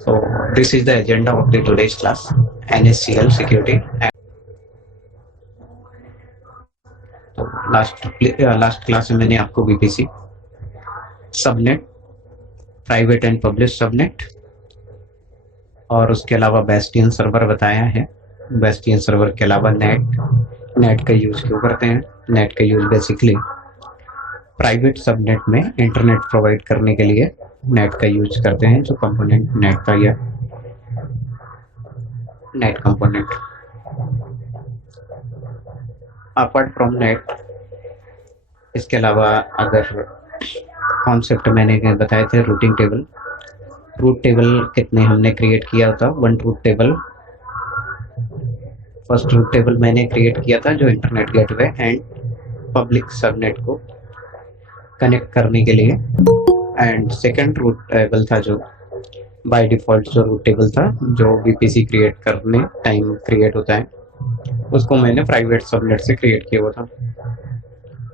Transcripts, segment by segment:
So this is the agenda of the today's class, NSCL security. तो last class में मैंने आपको VPC, subnet, private and publish subnet और उसके अलावा बेस्टियन सर्वर बताया है। बेस्टियन सर्वर के अलावा नेट का यूज क्यों करते हैं। नेट का यूज बेसिकली प्राइवेट सबनेट में इंटरनेट प्रोवाइड करने के लिए नेट का यूज करते हैं, जो कंपोनेंट नेट का या net component. Apart from net, इसके अलावा अगर कॉन्सेप्ट मैंने बताए थे रूटिंग टेबल। ट्रूथ टेबल कितने हमने क्रिएट किया था, one truth table. First truth table मैंने क्रिएट किया था जो internet gateway and public subnet को कनेक्ट करने के लिए, एंड सेकंड ट्रूथ टेबल था जो बाय डिफॉल्ट जो रूट टेबल था जो VPC क्रिएट करने टाइम क्रिएट होता है, उसको मैंने प्राइवेट सबनेट से क्रिएट किया हुआ था।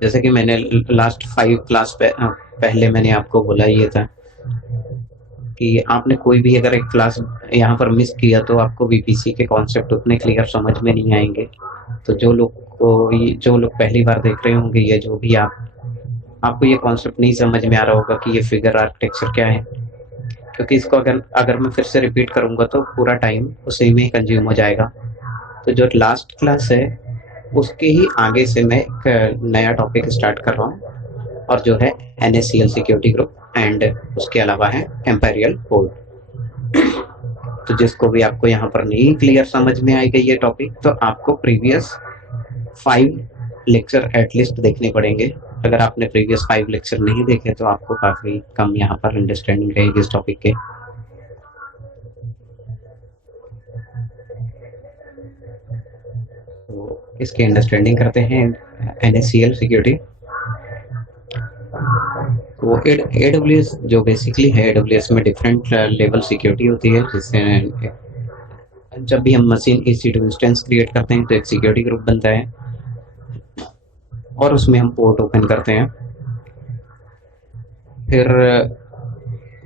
जैसे कि मैंने लास्ट 5 क्लास पहले मैंने आपको बोला ये था कि आपने कोई भी अगर एक क्लास यहाँ पर मिस किया तो आपको VPC के कॉन्सेप्ट उतने क्लियर समझ में नहीं आएंगे। तो जो लोग पहली बार देख रहे होंगे, ये जो भी आपको ये कॉन्सेप्ट नहीं समझ में आ रहा होगा कि ये फिगर आर्किटेक्चर क्या है, क्योंकि इसको अगर मैं फिर से रिपीट करूँगा तो पूरा टाइम उसी में कंज्यूम हो जाएगा। तो जो लास्ट क्लास है उसके ही आगे से मैं एक नया टॉपिक स्टार्ट कर रहा हूँ, और जो है NSCL सिक्योरिटी ग्रुप एंड उसके अलावा है एम्पेरियल कोड। तो जिसको भी आपको यहाँ पर नहीं क्लियर समझ में आएगा ये टॉपिक, तो आपको प्रीवियस 5 लेक्चर एटलीस्ट देखने पड़ेंगे। अगर आपने प्रीवियस 5 लेक्चर नहीं देखे तो आपको काफ़ी कम यहाँ पर अंडरस्टैंडिंग रहेगी इस टॉपिक के। तो इसकी अंडरस्टैंडिंग करते हैं NSCL सिक्योरिटी। तो AWS जो बेसिकली है, AWS में डिफरेंट लेवल सिक्योरिटी होती है, जिससे जब भी हम मशीन EC2 इंस्टेंस क्रिएट करते हैं तो एक सिक्योरिटी ग्रुप बनता है और उसमें हम पोर्ट ओपन करते हैं। फिर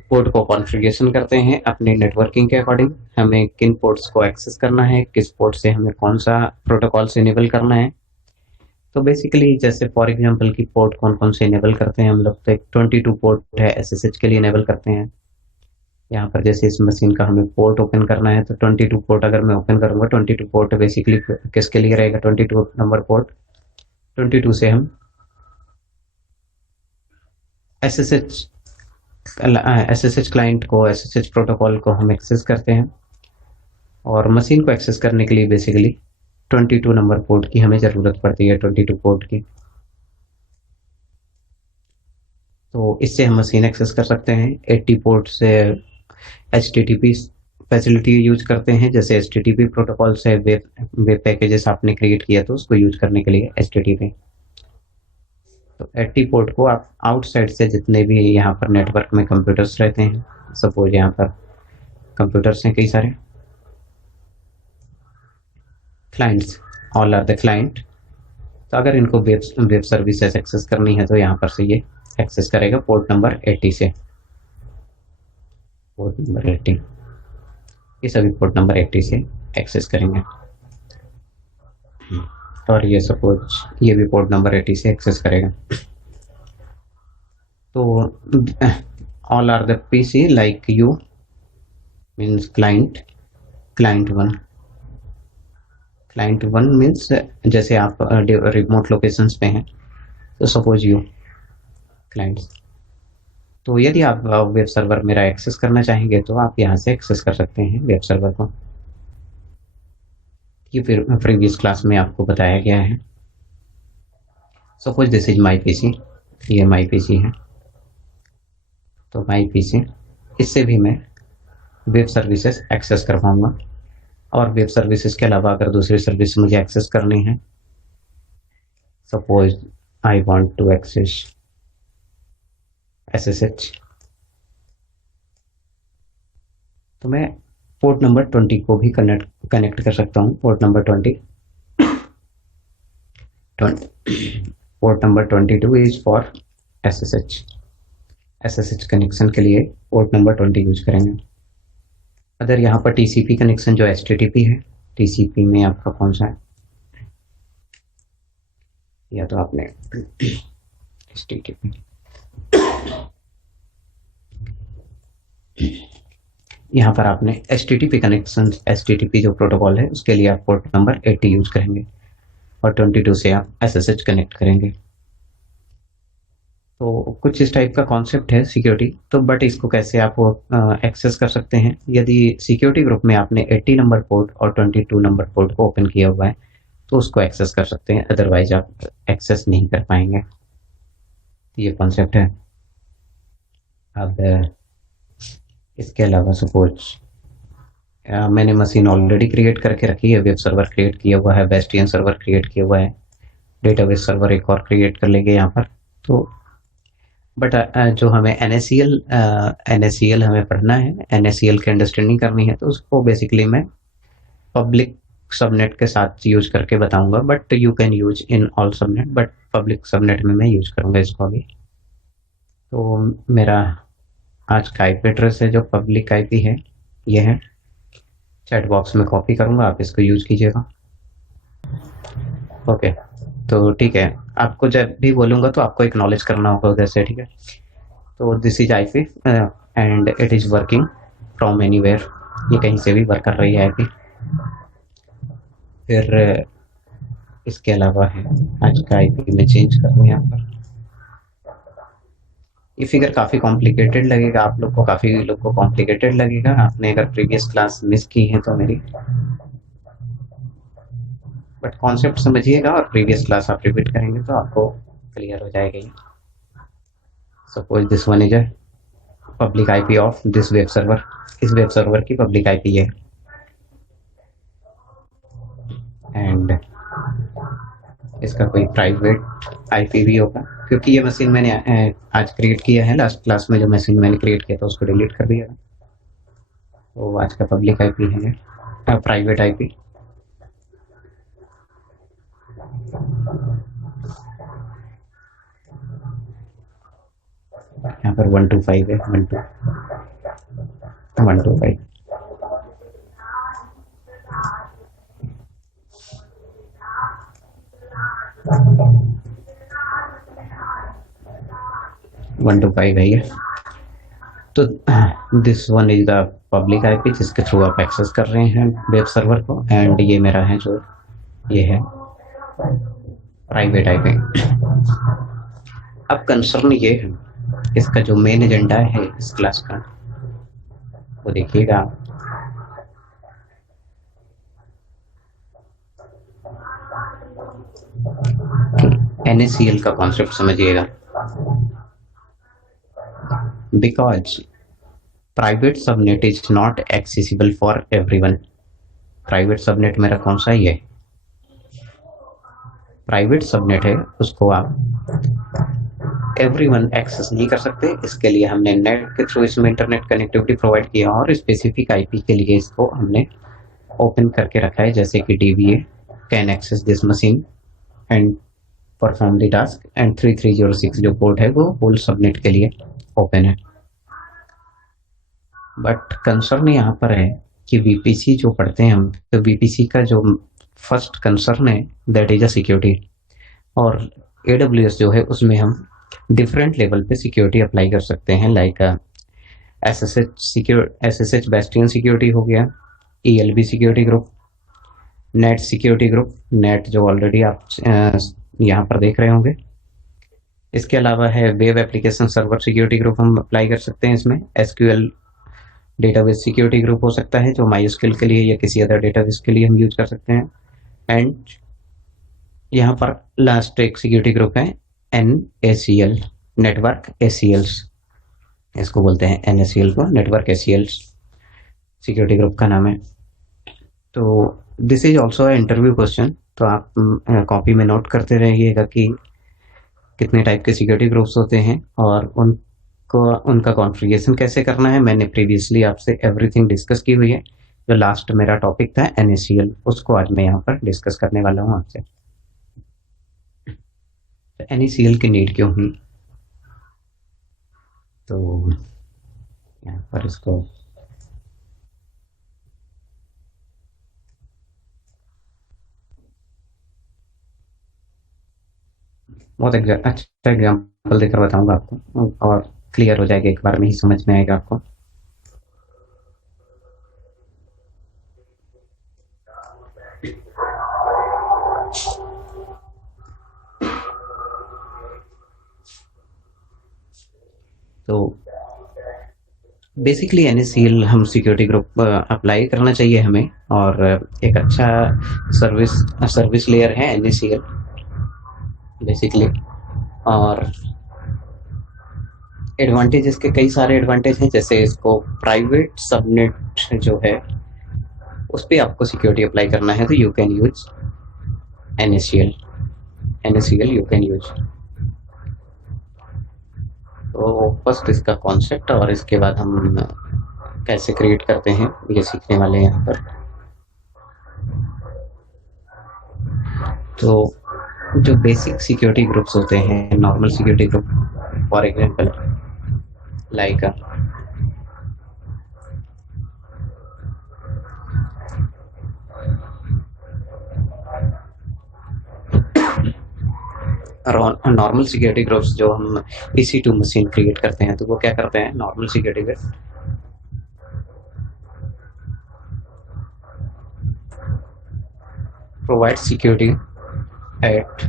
पोर्ट को कॉन्फ़िगरेशन करते हैं अपने नेटवर्किंग के अकॉर्डिंग, हमें किन पोर्ट्स को एक्सेस करना है, किस पोर्ट से हमें कौन सा प्रोटोकॉल से इनेबल करना है। तो बेसिकली जैसे फॉर एग्जांपल की पोर्ट कौन कौन से इनेबल करते हैं हम लोग, तो एक 22 पोर्ट है SSH के लिए इनेबल करते हैं। यहाँ पर जैसे इस मशीन का हमें पोर्ट ओपन करना है तो 22 पोर्ट अगर मैं ओपन करूँगा, 22 पोर्ट बेसिकली किसके लिए रहेगा, 22 नंबर पोर्ट। 22 से हम SSH क्लाइंट को, SSH प्रोटोकॉल को हम एक्सेस करते हैं, और मशीन को एक्सेस करने के लिए बेसिकली 22 नंबर पोर्ट की हमें ज़रूरत पड़ती है, 22 पोर्ट की। तो इससे हम मशीन एक्सेस कर सकते हैं। 80 पोर्ट से HTTP फैसिलिटी यूज करते हैं, जैसे HTTP प्रोटोकॉल से वेब पैकेजेस आपने क्रिएट किया तो उसको यूज करने के लिए HTTP। तो 80 पोर्ट को आप आउटसाइड से जितने भी यहाँ पर नेटवर्क में कंप्यूटर्स रहते हैं, सपोज यहाँ पर कंप्यूटर्स हैं कई सारे, clients, all are the client. तो अगर इनको वेब सर्विसेज एक्सेस करनी है तो यहाँ पर से ये एक्सेस करेगा पोर्ट नंबर 80 से। पोर्ट नंबर 80, ये सभी पोर्ट नंबर 80 से एक्सेस करेंगे। और ये सपोज ये भी पोर्ट नंबर 80 से एक्सेस करेगा। तो all are the PC like you means client 1। Client 1 means जैसे आप रिमोट लोकेशंस पे हैं, तो सपोज यू क्लाइंट्स। तो यदि आप वेब सर्वर मेरा एक्सेस करना चाहेंगे तो आप यहाँ से एक्सेस कर सकते हैं वेब सर्वर को। ये फिर प्रीवियस क्लास में आपको बताया गया है। Suppose this is my PC, ये माई PC है। तो माई PC, इससे भी मैं वेब सर्विसेज एक्सेस कर पाऊँगा। और वेब सर्विसेज के अलावा अगर दूसरी सर्विस मुझे एक्सेस करनी है, suppose I want to access SSH, तो मैं पोर्ट नंबर 20 को भी कनेक्ट कर सकता हूँ। Port number 20 port number 22 is for SSH connection के लिए पोर्ट नंबर 20 यूज करेंगे। अगर यहाँ पर टीसीपी कनेक्शन जो एचटीटीपी है, टीसीपी में आपका कौन सा है, या तो आपने एचटीटीपी, यहाँ पर आपने एचटीटीपी कनेक्शन, एचटीटीपी जो प्रोटोकॉल है उसके लिए आप पोर्ट नंबर 80 यूज करेंगे और 22 से आप एसएसएच कनेक्ट करेंगे। तो कुछ इस टाइप का कॉन्सेप्ट है सिक्योरिटी। तो बट इसको कैसे आप एक्सेस कर सकते हैं, यदि सिक्योरिटी ग्रुप में आपने 80 नंबर पोर्ट और 22 नंबर पोर्ट को ओपन किया हुआ है तो उसको एक्सेस कर सकते हैं, अदरवाइज आप एक्सेस नहीं कर पाएंगे। ये कॉन्सेप्ट है। अब इसके अलावा सपोज मैंने मशीन ऑलरेडी क्रिएट करके रखी है, वेब सर्वर क्रिएट किया हुआ है, बेस्टियन सर्वर क्रिएट किया हुआ है, डेटाबेस सर्वर एक और क्रिएट कर लेंगे यहाँ पर। तो बट जो हमें एनएससीएल हमें पढ़ना है, एनएससीएल की अंडरस्टैंडिंग करनी है, तो उसको बेसिकली मैं पब्लिक सबनेट के साथ यूज करके बताऊंगा। But you can use in all subnet, but public subnet में मैं यूज करूंगा इसको अभी। तो मेरा आज का आईपी एड्रेस है जो पब्लिक आईपी है, ये है। चैट बॉक्स में कॉपी करूंगा, आप इसको यूज कीजिएगा। ओके, तो ठीक है, आपको जब भी बोलूंगा तो आपको एक्नॉलेज करना होगा जैसे, ठीक है। तो this is IP and it is working from anywhere, ये कहीं से भी वर्क कर रही है आईपी। फिर इसके अलावा है आज का आईपी में चेंज करूँ यहाँ पर। ये फिगर काफ़ी कॉम्प्लिकेटेड लगेगा आप लोग को, काफ़ी लोग को कॉम्प्लिकेटेड लगेगा। आपने अगर प्रीवियस क्लास मिस की है तो मेरी, बट कॉन्सेप्ट समझिएगा और प्रीवियस क्लास आप रिपीट करेंगे तो आपको क्लियर हो जाएगा ये। Suppose this one is a public IP of this web server, इस वेब सर्वर की पब्लिक आईपी है। एंड इसका कोई प्राइवेट आईपी भी होगा, क्योंकि ये मशीन मैंने आज क्रिएट किया है, लास्ट क्लास में जो मशीन मैंने क्रिएट किया था उसको डिलीट कर दिया था। तो आज का पब्लिक आईपी है, प्राइवेट आईपी। यहाँ पर 125 है, 125। है ये। तो this one is the public IP जिसके थ्रू आप एक्सेस कर रहे हैं वेब सर्वर को, एंड ये मेरा है जो ये है प्राइवेट आईपी। अब कंसर्न ये है, इसका जो मेन एजेंडा है इस क्लास का वो देखिएगा। NaCl का कॉन्सेप्ट समझिएगा। Because private subnet is not accessible for everyone. Private subnet मेरा कौन सा ही है, प्राइवेट सबनेट है, उसको आप एवरीवन एक्सेस नहीं कर सकते। इसके लिए हमने नेट के थ्रू इसमें इंटरनेट कनेक्टिविटी प्रोवाइड किया और स्पेसिफिक आईपी के लिए इसको हमने ओपन करके रखा है, जैसे कि DBA can access this machine and perform the task, and 3306 जो पोर्ट है वो होल सबनेट के लिए ओपन है। बट कंसर्न यहाँ पर है कि VPC जो पढ़ते हैं हम, तो VPC का जो फर्स्ट कंसर्न है दैट इज अ सिक्योरिटी, और AWS जो है उसमें हम डिफरेंट लेवल पे सिक्योरिटी अप्लाई कर सकते हैं, लाइक SSH बेस्टियन सिक्योरिटी हो गया, ELB security group, net security group, net जो ऑलरेडी आप यहाँ पर देख रहे होंगे। इसके अलावा है web application server security group, हम अप्लाई कर सकते हैं इसमें। SQL डेटाबेस सिक्योरिटी ग्रुप हो सकता है जो MySQL के लिए या किसी अदर डेटाबेस के लिए हम यूज कर सकते हैं। एंड यहाँ पर लास्ट एक सिक्योरिटी ग्रुप है NaCl, नेटवर्क ACLs, इसको बोलते हैं NaCl को, नेटवर्क ACLs सिक्योरिटी ग्रुप का नाम है। तो this is also interview question, तो आप कॉपी में नोट करते रहिएगा कि कितने टाइप के सिक्योरिटी ग्रुप्स होते हैं और उनका कॉन्फ़िगरेशन कैसे करना है। मैंने प्रीवियसली आपसे एवरीथिंग डिस्कस की हुई है। जो लास्ट मेरा टॉपिक था NaCl, उसको आज मैं यहाँ पर डिस्कस करने वाला हूँ आपसे। NaCl की नीड क्यों हुई, तो यहाँ पर इसको बहुत अच्छा एग्जाम्पल देकर बताऊंगा आपको और क्लियर हो जाएगा, एक बार में ही समझ में आएगा आपको। तो बेसिकली NaCl हम सिक्योरिटी ग्रुप अप्लाई करना चाहिए हमें, और एक अच्छा सर्विस सर्विस लेयर है NaCl बेसिकली। और एडवांटेज, इसके कई सारे एडवांटेज हैं, जैसे इसको प्राइवेट सबनेट जो है उस पर आपको सिक्योरिटी अप्लाई करना है तो you can use NaCl you can use. तो फर्स्ट इसका कॉन्सेप्ट और इसके बाद हम कैसे क्रिएट करते हैं ये सीखने वाले हैं यहाँ पर। तो जो बेसिक सिक्योरिटी ग्रुप्स होते हैं, normal security group, for example like normal security groups जो हम EC2 मशीन क्रिएट करते हैं, तो वो क्या करते हैं, normal security group provide security eight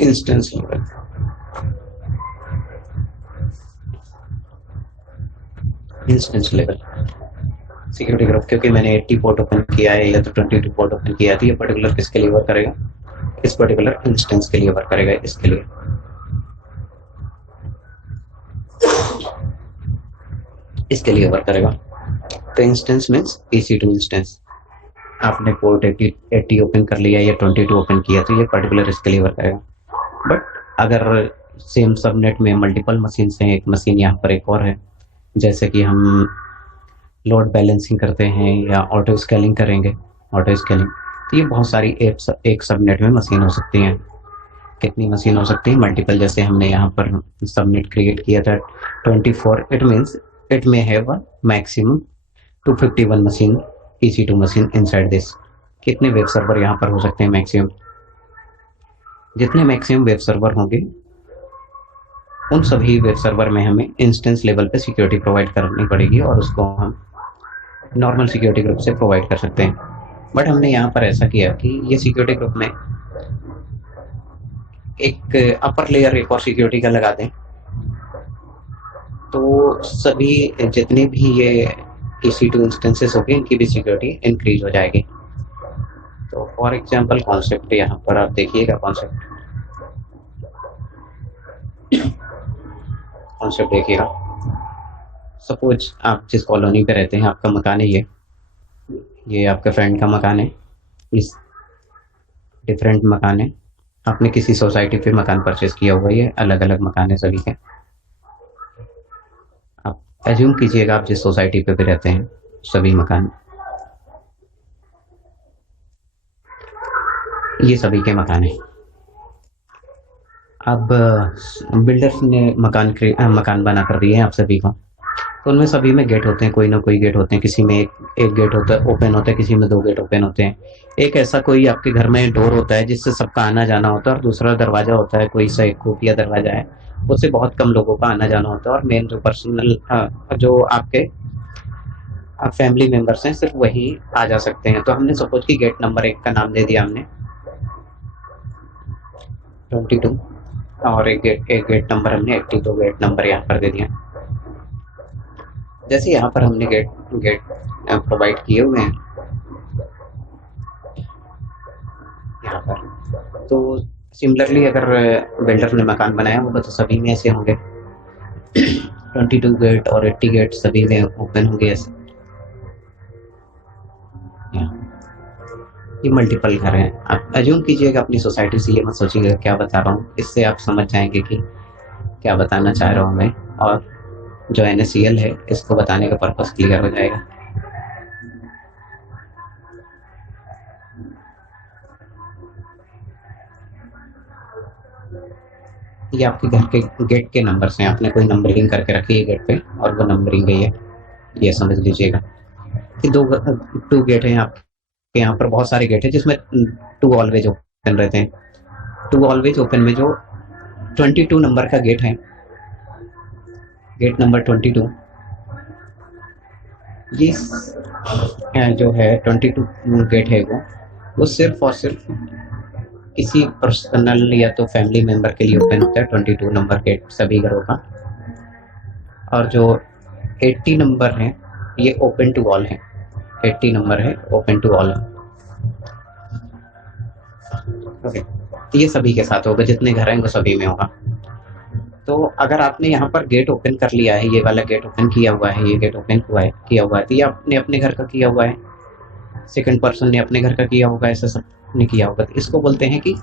instance level. Instance level security group, क्योंकि मैंने 80 पोर्ट ओपन किया है या तो 22 पोर्ट ओपन किया है, तो ये पर्टिकुलर किसके लिए वर्क करेगा, इस पर्टिकुलर इंस्टेंस के लिए वर्क करेगा, इसके लिए। इसके लिए वर्क करेगा। तो इंस्टेंस मीन्स EC2 इंस्टेंस। आपने पोर्ट 80 ओपन कर लिया या 22 ओपन किया, तो ये पर्टिकुलर इसके लिए वर्क करेगा। बट अगर सेम सबनेट में मल्टीपल मशीन हैं, एक मशीन यहाँ पर एक और है, जैसे कि हम लोड बैलेंसिंग करते हैं या ऑटो स्केलिंग करेंगे, ऑटो स्केलिंग, तो ये बहुत सारी एक सबनेट में मशीन हो सकती हैं। कितनी मशीन हो सकती है, मल्टीपल। जैसे हमने यहाँ पर सबनेट क्रिएट किया था 24, it means it may have a maximum 251 machine EC2 machine inside this. कितने वेब सर्वर यहाँ पर हो सकते हैं, मैक्सिमम। जितने मैक्सिमम वेब सर्वर होंगे उन सभी वेब सर्वर में हमें इंस्टेंस लेवल पे सिक्योरिटी प्रोवाइड करनी पड़ेगी, और उसको हम नॉर्मल सिक्योरिटी ग्रुप से प्रोवाइड कर सकते हैं। बट हमने यहाँ पर ऐसा किया कि ये सिक्योरिटी ग्रुप में एक अपर लेयर एक और सिक्योरिटी का लगा दें, तो सभी जितने भी ये EC2 इंस्टेंसेस होंगे इनकी भी सिक्योरिटी इंक्रीज हो जाएगी। तो फॉर एग्जांपल कॉन्सेप्ट यहाँ पर आप देखिएगा, कॉन्सेप्ट देखिएगा। सपोज आप जिस कॉलोनी पे रहते हैं, आपका मकान है, ये आपके फ्रेंड का मकान है, इस डिफरेंट मकान है, आपने किसी सोसाइटी पे मकान परचेज किया हुआ है, ये अलग अलग मकान है सभी के। आप एज्यूम कीजिएगा आप जिस सोसाइटी पे भी रहते हैं सभी मकान, ये सभी के मकान है। अब बिल्डर्स ने मकान बना कर दिए हैं आप सभी को, तो उनमें सभी में गेट होते हैं, कोई ना कोई गेट होते हैं। किसी में एक गेट होता है ओपन होता है, किसी में 2 गेट ओपन होते हैं। एक ऐसा कोई आपके घर में डोर होता है जिससे सबका आना जाना होता है, और दूसरा दरवाजा होता है, कोई सा एक खुफिया दरवाजा है, उससे बहुत कम लोगों का आना जाना होता है, और मेन जो पर्सनल जो आपके फैमिली मेंबर्स हैं सिर्फ वही आ जा सकते हैं। तो हमने सपोज कि गेट नंबर 1 का नाम दे दिया हमने 22, और एक गेट नंबर हमने 80, तो गेट नंबर यहाँ पर दे दिया। जैसे यहाँ पर हमने गेट प्रोवाइड किए हुए हैं यहाँ पर, तो सिमिलरली अगर बिल्डर ने मकान बनाया होगा तो सभी में ऐसे होंगे 22 गेट और 80 गेट सभी में ओपन होंगे ऐसे। ये मल्टीपल घर हैं। आप अज्यूम कीजिएगा अपनी सोसाइटी से, ये मत सोचिएगा क्या बता रहा हूँ, इससे आप समझ जाएंगे कि क्या बताना चाह रहा हूँ मैं, और जो NaCl है इसको बताने का पर्पस क्लियर हो जाएगा। ये आपके घर के गेट के नंबर्स हैं, आपने कोई नंबरिंग करके रखी है गेट पे, और वो नंबरिंग है ये समझ लीजिएगा कि 2 गेट हैं आपके यहाँ पर बहुत सारे गेट है जिसमें टू ऑलवेज ओपन रहते हैं। टू ऑलवेज ओपन में जो 22 नंबर का गेट है, गेट नंबर 22, ये जो है 22 गेट है वो सिर्फ और सिर्फ किसी पर्सनल या तो फैमिली मेंबर के लिए ओपन होता है 22 नंबर गेट सभी घरों का। और जो 80 नंबर है ये ओपन टू ऑल है, 80 नंबर है ओपन टू ऑल है। ओके, तो ये सभी के साथ होगा, जितने घर हैं वो सभी में होगा। तो अगर आपने यहाँ पर गेट ओपन कर लिया है, ये वाला गेट ओपन किया हुआ है, ये गेट ओपन किया हुआ है, तो ये आपने अपने घर का किया हुआ है, सेकंड पर्सन ने अपने घर का किया होगा, ऐसा सब ने किया होगा। तो इसको बोलते हैं कि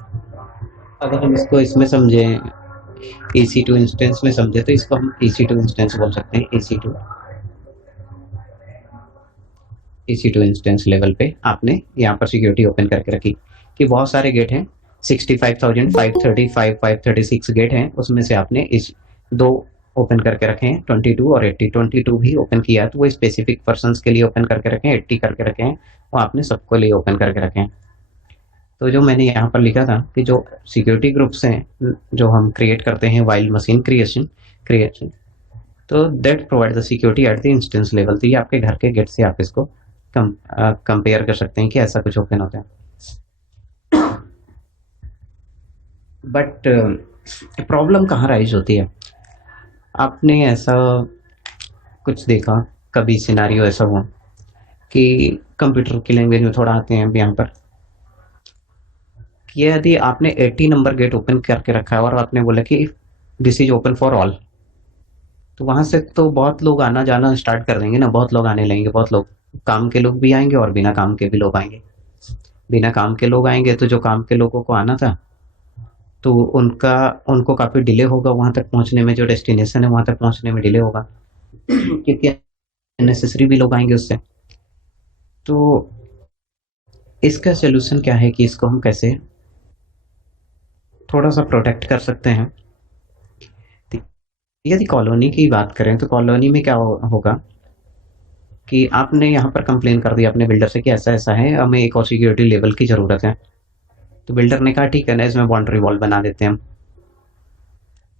अगर हम इसको इसमें समझे EC2 इंस्टेंस में समझे तो इसको हम EC2 इंस्टेंस बोल सकते हैं। EC2 इंस्टेंस लेवल पे आपने यहाँ पर सिक्योरिटी ओपन करके रखी कि बहुत सारे गेट हैं, 65,535 536 गेट हैं, उसमें से आपने इस दो ओपन करके रखे हैं, 22 और 80। 22 भी ओपन किया है तो वो स्पेसिफिक पर्सन्स के लिए ओपन करके रखे हैं, 80 करके रखे हैं और आपने सबको लिए ओपन करके रखे हैं। तो जो मैंने यहाँ पर लिखा था कि जो सिक्योरिटी ग्रुप्स हैं जो हम क्रिएट करते हैं वाइल मशीन क्रिएशन, तो that provide the security at the instance level. तो ये आपके घर के गेट से आप इसको कंपेयर कर सकते हैं कि ऐसा कुछ ओपन होता है। बट प्रॉब्लम कहाँ राइज होती है? आपने ऐसा कुछ देखा कभी सिनारियो ऐसा हुआ कि कंप्यूटर की लैंग्वेज में थोड़ा आते हैं अब यहाँ पर कि यदि आपने 80 नंबर गेट ओपन करके रखा है और आपने बोला कि this is open for all, तो वहां से तो बहुत लोग आना जाना स्टार्ट कर देंगे ना, बहुत लोग आने लगेंगे, बहुत लोग, काम के लोग भी आएंगे और बिना काम के भी लोग आएंगे। बिना काम के लोग आएंगे तो जो काम के लोगों को आना था तो उनको काफ़ी डिले होगा वहाँ तक पहुँचने में, जो डेस्टिनेशन है वहाँ तक पहुँचने में डिले होगा क्योंकि अननेसेसरी भी लोग आएंगे उससे। तो इसका सोल्यूशन क्या है कि इसको हम कैसे थोड़ा सा प्रोटेक्ट कर सकते हैं? यदि कॉलोनी की बात करें तो कॉलोनी में क्या होगा कि आपने यहाँ पर कंप्लेन कर दिया अपने बिल्डर से कि ऐसा ऐसा है, हमें एक और सिक्योरिटी लेवल की ज़रूरत है। तो बिल्डर ने कहा ठीक है ना, इसमें बाउंड्री वॉल बना देते हैं हम।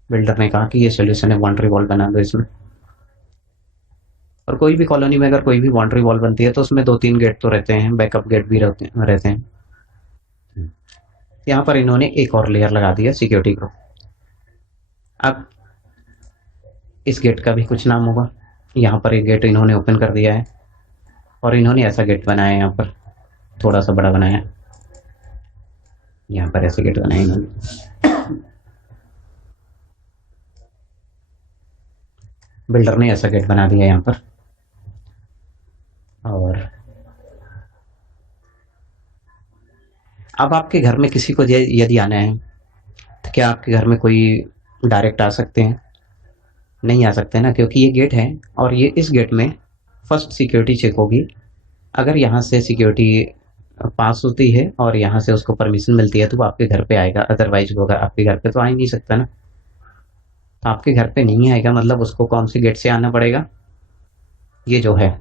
बिल्डर ने कहा कि ये सोल्यूशन है, बाउंड्री वॉल बना दो इसमें। और कोई भी कॉलोनी में अगर कोई भी बाउंड्री वॉल बनती है तो उसमें 2-3 गेट तो रहते हैं, बैकअप गेट भी रहते हैं। यहाँ पर इन्होंने एक और लेयर लगा दिया सिक्योरिटी को। अब इस गेट का भी कुछ नाम होगा। यहाँ पर एक गेट इन्होंने ओपन कर दिया है और इन्होंने ऐसा गेट बनाया है, यहाँ पर थोड़ा सा बड़ा बनाया है, यहाँ पर ऐसे गेट बनाए इन्होंने। बिल्डर ने ऐसा गेट बना दिया यहाँ पर। और अब आपके घर में किसी को यदि आना है तो क्या आपके घर में कोई डायरेक्ट आ सकते हैं? नहीं आ सकते ना, क्योंकि ये गेट है और ये इस गेट में फर्स्ट सिक्योरिटी चेक होगी। अगर यहाँ से सिक्योरिटी पास होती है और यहाँ से उसको परमिशन मिलती है तो वो आपके घर पे आएगा, अदरवाइज वो आपके घर पे तो आ ही नहीं सकता ना। तो आपके घर पे नहीं आएगा मतलब उसको कौन सी गेट से आना पड़ेगा? ये जो है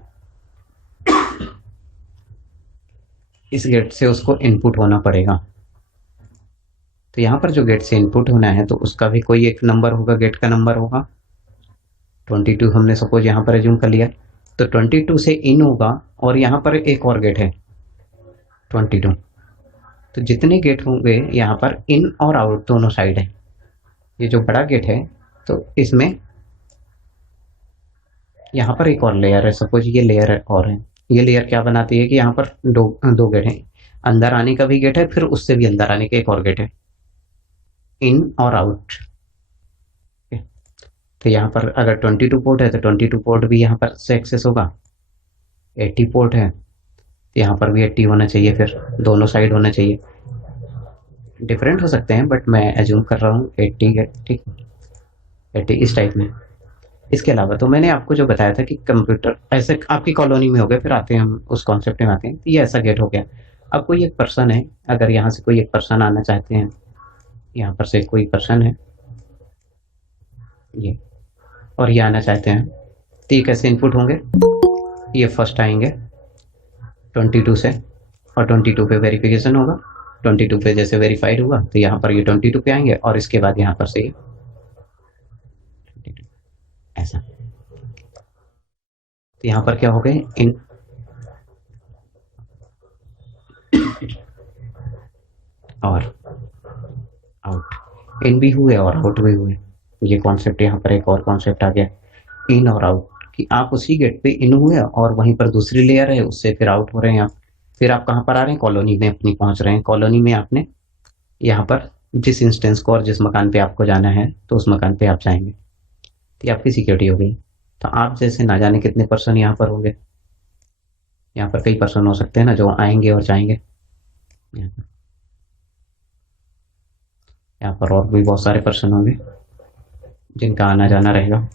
इस गेट से उसको इनपुट होना पड़ेगा। तो यहाँ पर जो गेट से इनपुट होना है तो उसका भी कोई एक नंबर होगा, गेट का नंबर होगा। 22 हमने सपोज यहाँ पर एज्यूम कर लिया, तो 22 से इन होगा और यहाँ पर एक और गेट है 22। तो जितने गेट होंगे यहाँ पर इन और आउट दोनों साइड है। ये जो बड़ा गेट है तो इसमें यहाँ पर एक और लेयर है, सपोज ये लेयर और है। ये लेयर क्या बनाती है कि यहाँ पर दो गेट हैं, अंदर आने का भी गेट है, फिर उससे भी अंदर आने का एक और गेट है, इन और आउट। तो यहाँ पर अगर 22 पोर्ट है तो 22 पोर्ट भी यहाँ पर से एक्सेस होगा। 80 पोर्ट है तो यहाँ पर भी 80 होना चाहिए, फिर दोनों साइड होना चाहिए। डिफरेंट हो सकते हैं बट मैं एज्यूम कर रहा हूँ 80 है, ठीक, 80 इस टाइप में। इसके अलावा तो मैंने आपको जो बताया था कि कंप्यूटर ऐसे आपकी कॉलोनी में हो गए, फिर आते हैं हम उस कॉन्सेप्ट में आते हैं। ये ऐसा गेट हो गया। अब कोई एक पर्सन है, अगर यहाँ से कोई एक पर्सन आना चाहते हैं, यहाँ पर से कोई पर्सन है ये, और ये आना चाहते हैं, तो ये कैसे इनपुट होंगे? ये फर्स्ट आएंगे 22 से और 22 पे वेरिफिकेशन होगा। 22 पे जैसे वेरीफाइड हुआ तो यहाँ पर ये 22 पे आएंगे और इसके बाद यहाँ पर से ये 22 ऐसा। तो यहाँ पर क्या हो गए, इन और आउट, इन भी हुए और आउट भी हुए। ये कॉन्सेप्ट यहाँ पर एक और कॉन्सेप्ट आ गया, इन और आउट, कि आप उसी गेट पे इन हुए और वहीं पर दूसरी लेयर है उससे फिर आउट हो रहे हैं आप। फिर आप कहाँ पर आ रहे हैं, कॉलोनी में अपनी पहुंच रहे हैं। कॉलोनी में आपने यहाँ पर जिस इंस्टेंस को और जिस मकान पे आपको जाना है तो उस मकान पे आप जाएंगे, तो ये आपकी सिक्योरिटी हो गई। तो आप जैसे ना जाने कितने पर्सन यहाँ पर होंगे, यहाँ पर कई पर्सन हो सकते हैं ना जो आएंगे और जाएंगे। यहाँ पर और भी बहुत सारे पर्सन होंगे जिनका आना जाना रहेगा।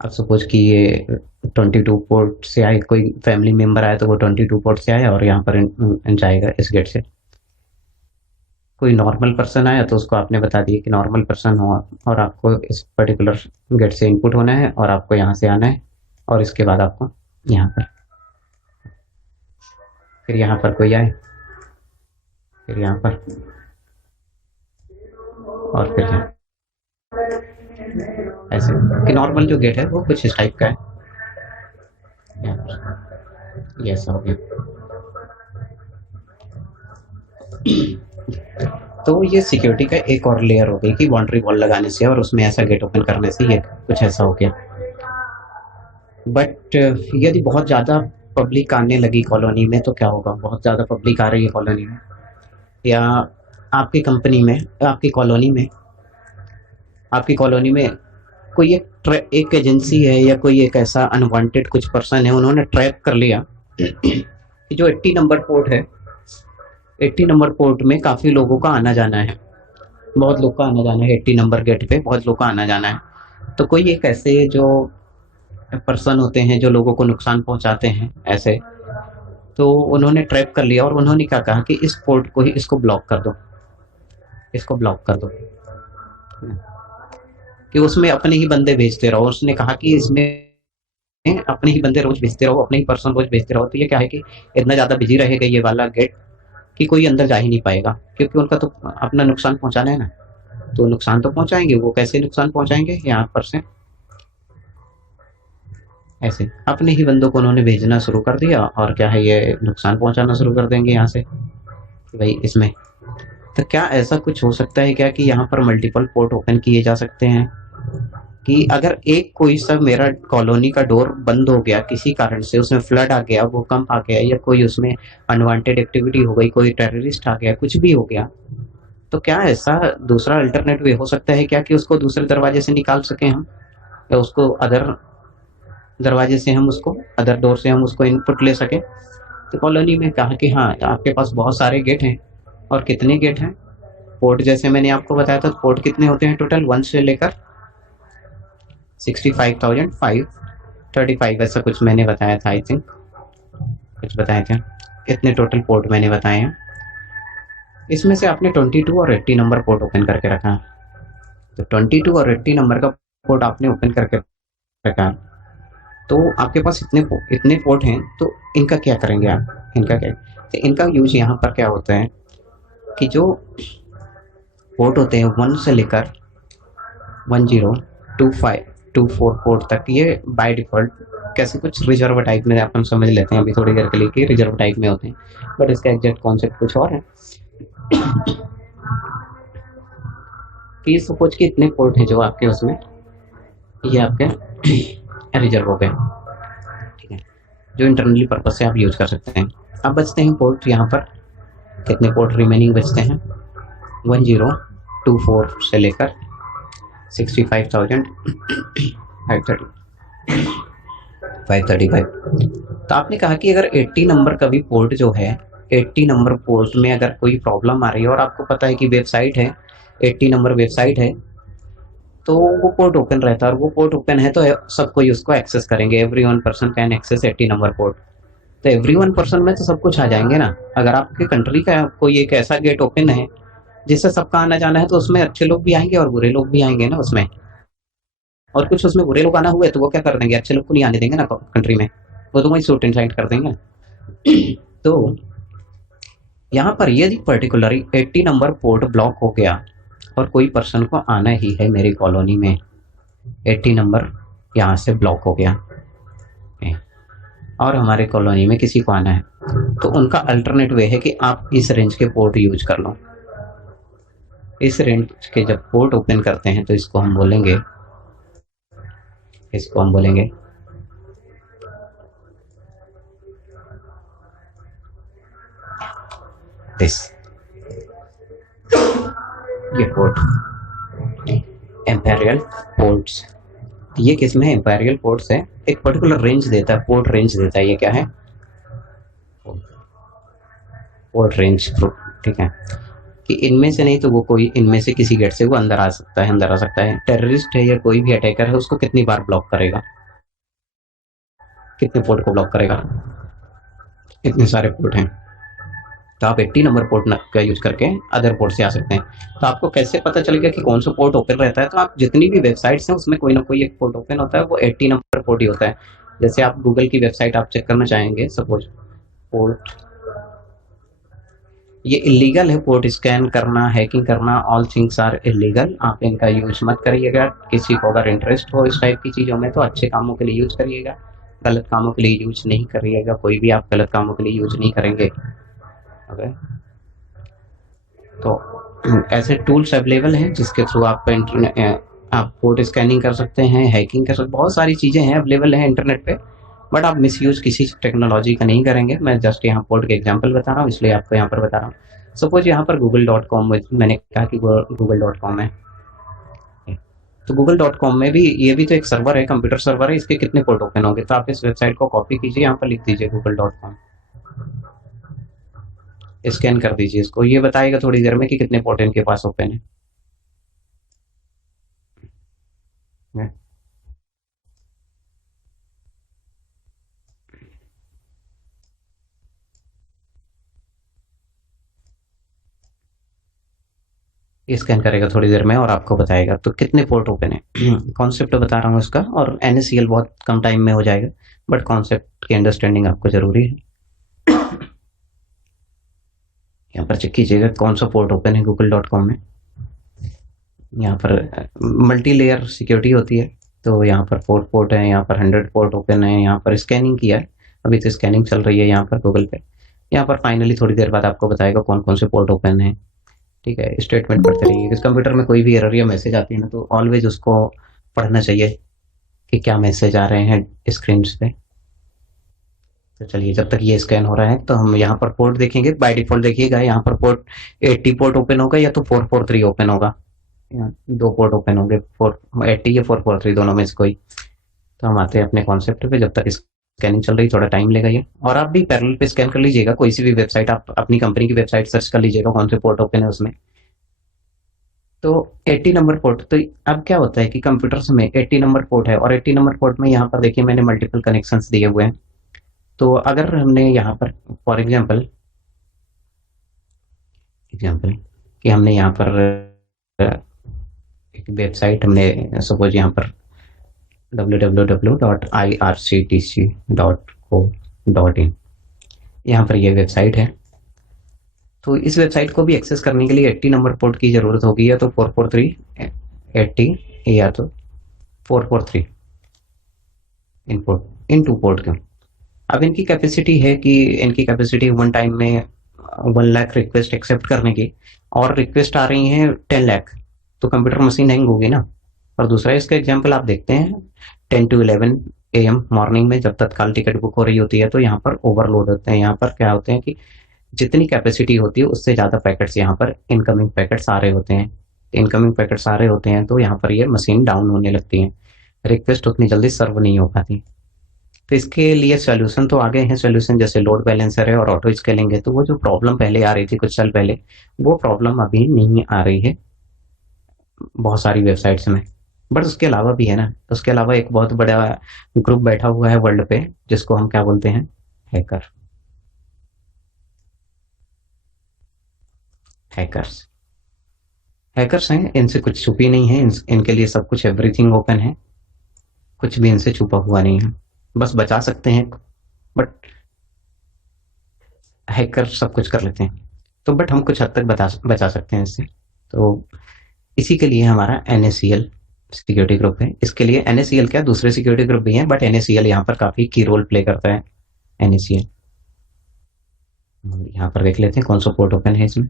अब सपोज कि ये 22 पोर्ट से आए, कोई फैमिली मेंबर आया तो वो 22 पोर्ट से आया और यहाँ पर जाएगा इस गेट से। कोई नॉर्मल पर्सन आया तो उसको आपने बता दिया कि नॉर्मल पर्सन हो और आपको इस पर्टिकुलर गेट से इनपुट होना है और आपको यहाँ से आना है और इसके बाद आपको यहाँ पर, फिर यहाँ पर कोई आए, फिर यहाँ पर और फिर यहाँ ऐसे। कि नॉर्मल जो गेट है वो कुछ इस टाइप का है। यहाँ पर ये ऐसा हो गया। तो ये सिक्योरिटी का एक और लेयर हो गई कि बाउंड्री वॉल लगाने से और उसमें ऐसा गेट ओपन करने से ये कुछ ऐसा हो गया। बट यदि बहुत ज़्यादा पब्लिक आने लगी कॉलोनी में तो क्या होगा, बहुत ज़्यादा पब्लिक आ रही है कॉलोनी में या आपकी कंपनी में, आपकी कॉलोनी में कोई एक एजेंसी है या कोई एक ऐसा अनवांटेड कुछ पर्सन है, उन्होंने ट्रैप कर लिया कि जो 80 नंबर पोर्ट है, 80 नंबर पोर्ट में काफ़ी लोगों का आना जाना है, बहुत लोग का आना जाना है 80 नंबर गेट पे बहुत लोग का आना जाना है। तो कोई एक ऐसे जो पर्सन होते हैं जो लोगों को नुकसान पहुंचाते हैं ऐसे, तो उन्होंने ट्रैप कर लिया और उन्होंने क्या कहा कि इस पोर्ट को ही इसको ब्लॉक कर दो, इसको ब्लॉक कर दो, कि उसमें अपने ही बंदे भेजते रहो। उसने कहा कि इसमें अपने ही बंदे रोज भेजते रहो, अपने ही पर्सन रोज भेजते रहो। तो ये क्या है कि इतना ज़्यादा बिजी रहेगा ये वाला गेट कि कोई अंदर जा ही नहीं पाएगा, क्योंकि उनका तो अपना नुकसान पहुंचाना है ना। तो नुकसान तो पहुंचाएंगे, वो कैसे नुकसान पहुंचाएंगे, यहाँ पर से ऐसे अपने ही बंदों को उन्होंने भेजना शुरू कर दिया और क्या है ये नुकसान पहुंचाना शुरू कर देंगे यहाँ से भाई इसमें। तो क्या ऐसा कुछ हो सकता है क्या कि यहाँ पर मल्टीपल पोर्ट ओपन किए जा सकते हैं, कि अगर एक कोई सा मेरा कॉलोनी का डोर बंद हो गया किसी कारण से, उसमें फ्लड आ गया, भूकंप आ गया या कोई उसमें अनवांटेड एक्टिविटी हो गई, कोई टेररिस्ट आ गया, कुछ भी हो गया, तो क्या ऐसा दूसरा अल्टरनेट वे हो सकता है क्या कि उसको दूसरे दरवाजे से निकाल सकें हम, या उसको अदर दरवाजे से हम उसको, अदर डोर से हम उसको इनपुट ले सकें। तो कॉलोनी में कहा कि हाँ आपके पास बहुत सारे गेट हैं, और कितने गेट हैं, पोर्ट जैसे मैंने आपको बताया था, पोर्ट कितने होते हैं टोटल, 1 से लेकर 65,535 ऐसा कुछ मैंने बताया था, आई थिंक कुछ बताया था, इतने टोटल पोर्ट मैंने बताए हैं। इसमें से आपने 22 और 80 नंबर पोर्ट ओपन करके रखा है। तो 22 और 80 नंबर का पोर्ट आपने ओपन करके रखा है, तो आपके पास इतने पोर्ट हैं, तो इनका क्या करेंगे आप, इनका क्या, तो इनका यूज यहाँ पर क्या होता है कि जो पोर्ट होते हैं 1 से लेकर 102524 पोर्ट तक, ये बाय डिफॉल्ट कैसे कुछ रिजर्व टाइप में अपन समझ लेते हैं अभी थोड़ी देर के लिए कि रिजर्व टाइप में होते हैं, बट इसका एग्जैक्ट कॉन्सेप्ट कुछ और है। कि सपोज कि इतने पोर्ट हैं जो आपके उसमें, ये आपके रिजर्व हो गए, ठीक है, जो इंटरनली पर्पज से आप यूज कर सकते हैं। अब बचते हैं पोर्ट, यहाँ पर कितने पोर्ट रिमेनिंग बचते हैं, 1024 से लेकर 65,535। तो आपने कहा कि अगर 80 नंबर का भी पोर्ट जो है, 80 नंबर पोर्ट में अगर कोई प्रॉब्लम आ रही है और आपको पता है कि वेबसाइट है 80 नंबर वेबसाइट है, तो वो पोर्ट ओपन रहता है, और वो पोर्ट ओपन है तो सब कोई उसको एक्सेस करेंगे, every one person can access 80 number port. तो एवरी वन पर्सन में तो सब कुछ आ जाएंगे ना। अगर आपकी कंट्री का कोई एक ऐसा गेट ओपन है जिससे सबका आना जाना है, तो उसमें अच्छे लोग भी आएंगे और बुरे लोग भी आएंगे ना उसमें, और कुछ उसमें बुरे लोग आना हुए तो वो क्या कर देंगे, अच्छे लोग को नहीं आने देंगे ना कंट्री में। वो तो वही शूट इनसाइड कर देंगे। तो यहाँ पर यदि पर्टिकुलरली 80 नंबर पोर्ट ब्लॉक हो गया और कोई पर्सन को आना ही है मेरी कॉलोनी में, 80 नंबर यहाँ से ब्लॉक हो गया और हमारे कॉलोनी में किसी को आना है, तो उनका अल्टरनेट वे है कि आप इस रेंज के पोर्ट यूज कर लो। इस रेंज के जब पोर्ट ओपन करते हैं तो इसको हम बोलेंगे दिस, ये पोर्ट एम्पेरियल पोर्ट्स। ये किस में एम्पेरियल पोर्ट्स है, एक पर्टिकुलर रेंज देता है, पोर्ट रेंज देता है। ये क्या है, पोर्ट रेंज। ठीक है, कि इनमें से नहीं तो वो कोई इनमें से किसी गेट से वो अंदर आ सकता है। टेररिस्ट है या कोई भी अटैकर है, उसको कितनी बार ब्लॉक करेगा, कितने पोर्ट को ब्लॉक करेगा, इतने सारे पोर्ट हैं। तो आप 80 नंबर पोर्ट का यूज करके अदर पोर्ट से आ सकते हैं। तो आपको कैसे पता चलेगा कि कौन सा पोर्ट ओपन रहता है, तो आप जितनी भी वेबसाइट्स हैं उसमें कोई ना कोई एक पोर्ट ओपन होता है, वो 80 नंबर पोर्ट ही होता है। जैसे आप गूगल की वेबसाइट आप चेक करना चाहेंगे, सपोज पोर्ट, ये इलीगल है पोर्ट स्कैन करना, हैकिंग करना, ऑल थिंग्स आर इलीगल। आप इनका यूज मत करिएगा। किसी को अगर इंटरेस्ट हो इस टाइप की चीज़ों में तो अच्छे कामों के लिए यूज करिएगा, गलत कामों के लिए यूज नहीं करिएगा। कोई भी आप गलत कामों के लिए यूज नहीं करेंगे। ओके, तो ऐसे टूल्स अवेलेबल हैं जिसके थ्रू आप आप पोर्ट स्कैनिंग कर सकते हैं, हैकिंग कर सकते, बहुत सारी चीज़ें हैं अवेलेबल हैं इंटरनेट पे। बट आप मिसयूज किसी टेक्नोलॉजी का नहीं करेंगे। मैं जस्ट यहाँ पोर्ट के एग्जांपल बता रहा हूँ, इसलिए आपको यहाँ पर बता रहा हूँ। सपोज यहाँ पर google.com, मैंने कहा कि google.com है, तो google.com में भी ये भी तो एक सर्वर है, कंप्यूटर सर्वर है, इसके कितने पोर्ट ओपन होंगे। तो आप इस वेबसाइट को कॉपी कीजिए, यहाँ पर लिख दीजिए google.com, स्कैन कर दीजिए इसको, ये बताएगा थोड़ी देर में कि कितने पोर्ट इनके पास ओपन है। स्कैन करेगा थोड़ी देर में और आपको बताएगा तो कितने पोर्ट ओपन है। कॉन्सेप्ट बता रहा हूँ इसका, और NaCl बहुत कम टाइम में हो जाएगा, बट कॉन्सेप्ट की अंडरस्टैंडिंग आपको जरूरी है। यहाँ पर चेक कीजिएगा कौन सा पोर्ट ओपन है google.com में। यहाँ पर मल्टी लेयर सिक्योरिटी होती है, तो यहाँ पर 4 पोर्ट है, यहाँ पर 100 पोर्ट ओपन है। यहाँ पर स्कैनिंग किया है, अभी तो स्कैनिंग चल रही है यहाँ पर गूगल पे। यहाँ पर फाइनली थोड़ी देर बाद आपको बताएगा कौन कौन से पोर्ट ओपन है। ठीक है, स्टेटमेंट पढ़ते रहिए। इस कंप्यूटर में कोई भी एरर या मैसेज आती है ना, तो ऑलवेज उसको पढ़ना चाहिए कि क्या मैसेज आ रहे हैं स्क्रीन पे। तो चलिए, जब तक ये स्कैन हो रहा है तो हम यहाँ पर पोर्ट देखेंगे। बाय डिफॉल्ट देखिएगा यहाँ पर पोर्ट 80 पोर्ट ओपन होगा या तो 443 ओपन होगा। यहाँ 2 पोर्ट ओपन होंगे, 480 या 443 दोनों में से कोई। तो हम आते हैं अपने कॉन्सेप्ट पे। जब तक स्कैनिंग चल रही, थोड़ा टाइम लेगा ये। और आप भी पैरेलल पे स्कैन कर लीजिएगा, कोई सी भी वेबसाइट, आप अपनी कंपनी की वेबसाइट सर्च कर लीजिएगा कौन से पोर्ट ओपन है उसमें। तो 80 नंबर पोर्ट, तो अब क्या होता है कि कंप्यूटर्स में 80 नंबर पोर्ट है, और 80 नंबर पोर्ट में यहाँ पर देखिए मैंने मल्टीपल कनेक्शंस दिए हुए हैं। तो अगर हमने यहाँ पर फॉर एग्जांपल कि हमने यहाँ पर एक वेबसाइट, हमने सपोज यहाँ पर www.irctc.co.in, यहाँ पर ये वेबसाइट है। तो इस वेबसाइट को भी एक्सेस करने के लिए 80 नंबर पोर्ट की ज़रूरत होगी, या तो 443 80 या तो 443 इन टू पोर्ट के। अब इनकी कैपेसिटी है कि इनकी कैपेसिटी वन टाइम में 1 लाख रिक्वेस्ट एक्सेप्ट करने की, और रिक्वेस्ट आ रही हैं 10 लाख, तो कंप्यूटर मशीन हैंग होगी ना। और दूसरा इसका एग्जांपल आप देखते हैं 10 to 11 AM मॉर्निंग में, जब तत्काल टिकट बुक हो रही होती है तो यहाँ पर ओवरलोड होते हैं। यहाँ पर क्या होते हैं कि जितनी कैपेसिटी होती है उससे ज़्यादा पैकेट्स यहाँ पर इनकमिंग पैकेट्स आ रहे होते हैं। इनकमिंग पैकेट्स आ रहे होते हैं तो यहाँ पर ये मशीन डाउन होने लगती है, रिक्वेस्ट उतनी जल्दी सर्व नहीं हो पाती। तो इसके लिए सोल्यूशन तो आ गए हैं, सोल्यूशन जैसे लोड बैलेंसर है और ऑटो स्केलिंग है। तो वो जो प्रॉब्लम पहले आ रही थी कुछ साल पहले, वो प्रॉब्लम अभी नहीं आ रही है बहुत सारी वेबसाइट्स में। बट उसके अलावा भी है ना, उसके अलावा एक बहुत बड़ा ग्रुप बैठा हुआ है वर्ल्ड पे, जिसको हम क्या बोलते हैं, हैकर, हैकर्स। हैकर्स हैं, इनसे कुछ छुपी नहीं है, इनके लिए सब कुछ एवरीथिंग ओपन है, कुछ भी इनसे छुपा हुआ नहीं है। बस बचा सकते हैं बट हैकर सब कुछ कर लेते हैं, तो बट हम कुछ हद तक बचा सकते हैं इससे। तो इसी के लिए हमारा NaCl सिक्योरिटी ग्रुप है। इसके लिए NaCl क्या, दूसरे सिक्योरिटी ग्रुप भी हैं, बट NaCl यहाँ पर काफ़ी की रोल प्ले करता है। NaCl यहाँ पर देख लेते हैं कौन सा पोर्ट ओपन है इसमें।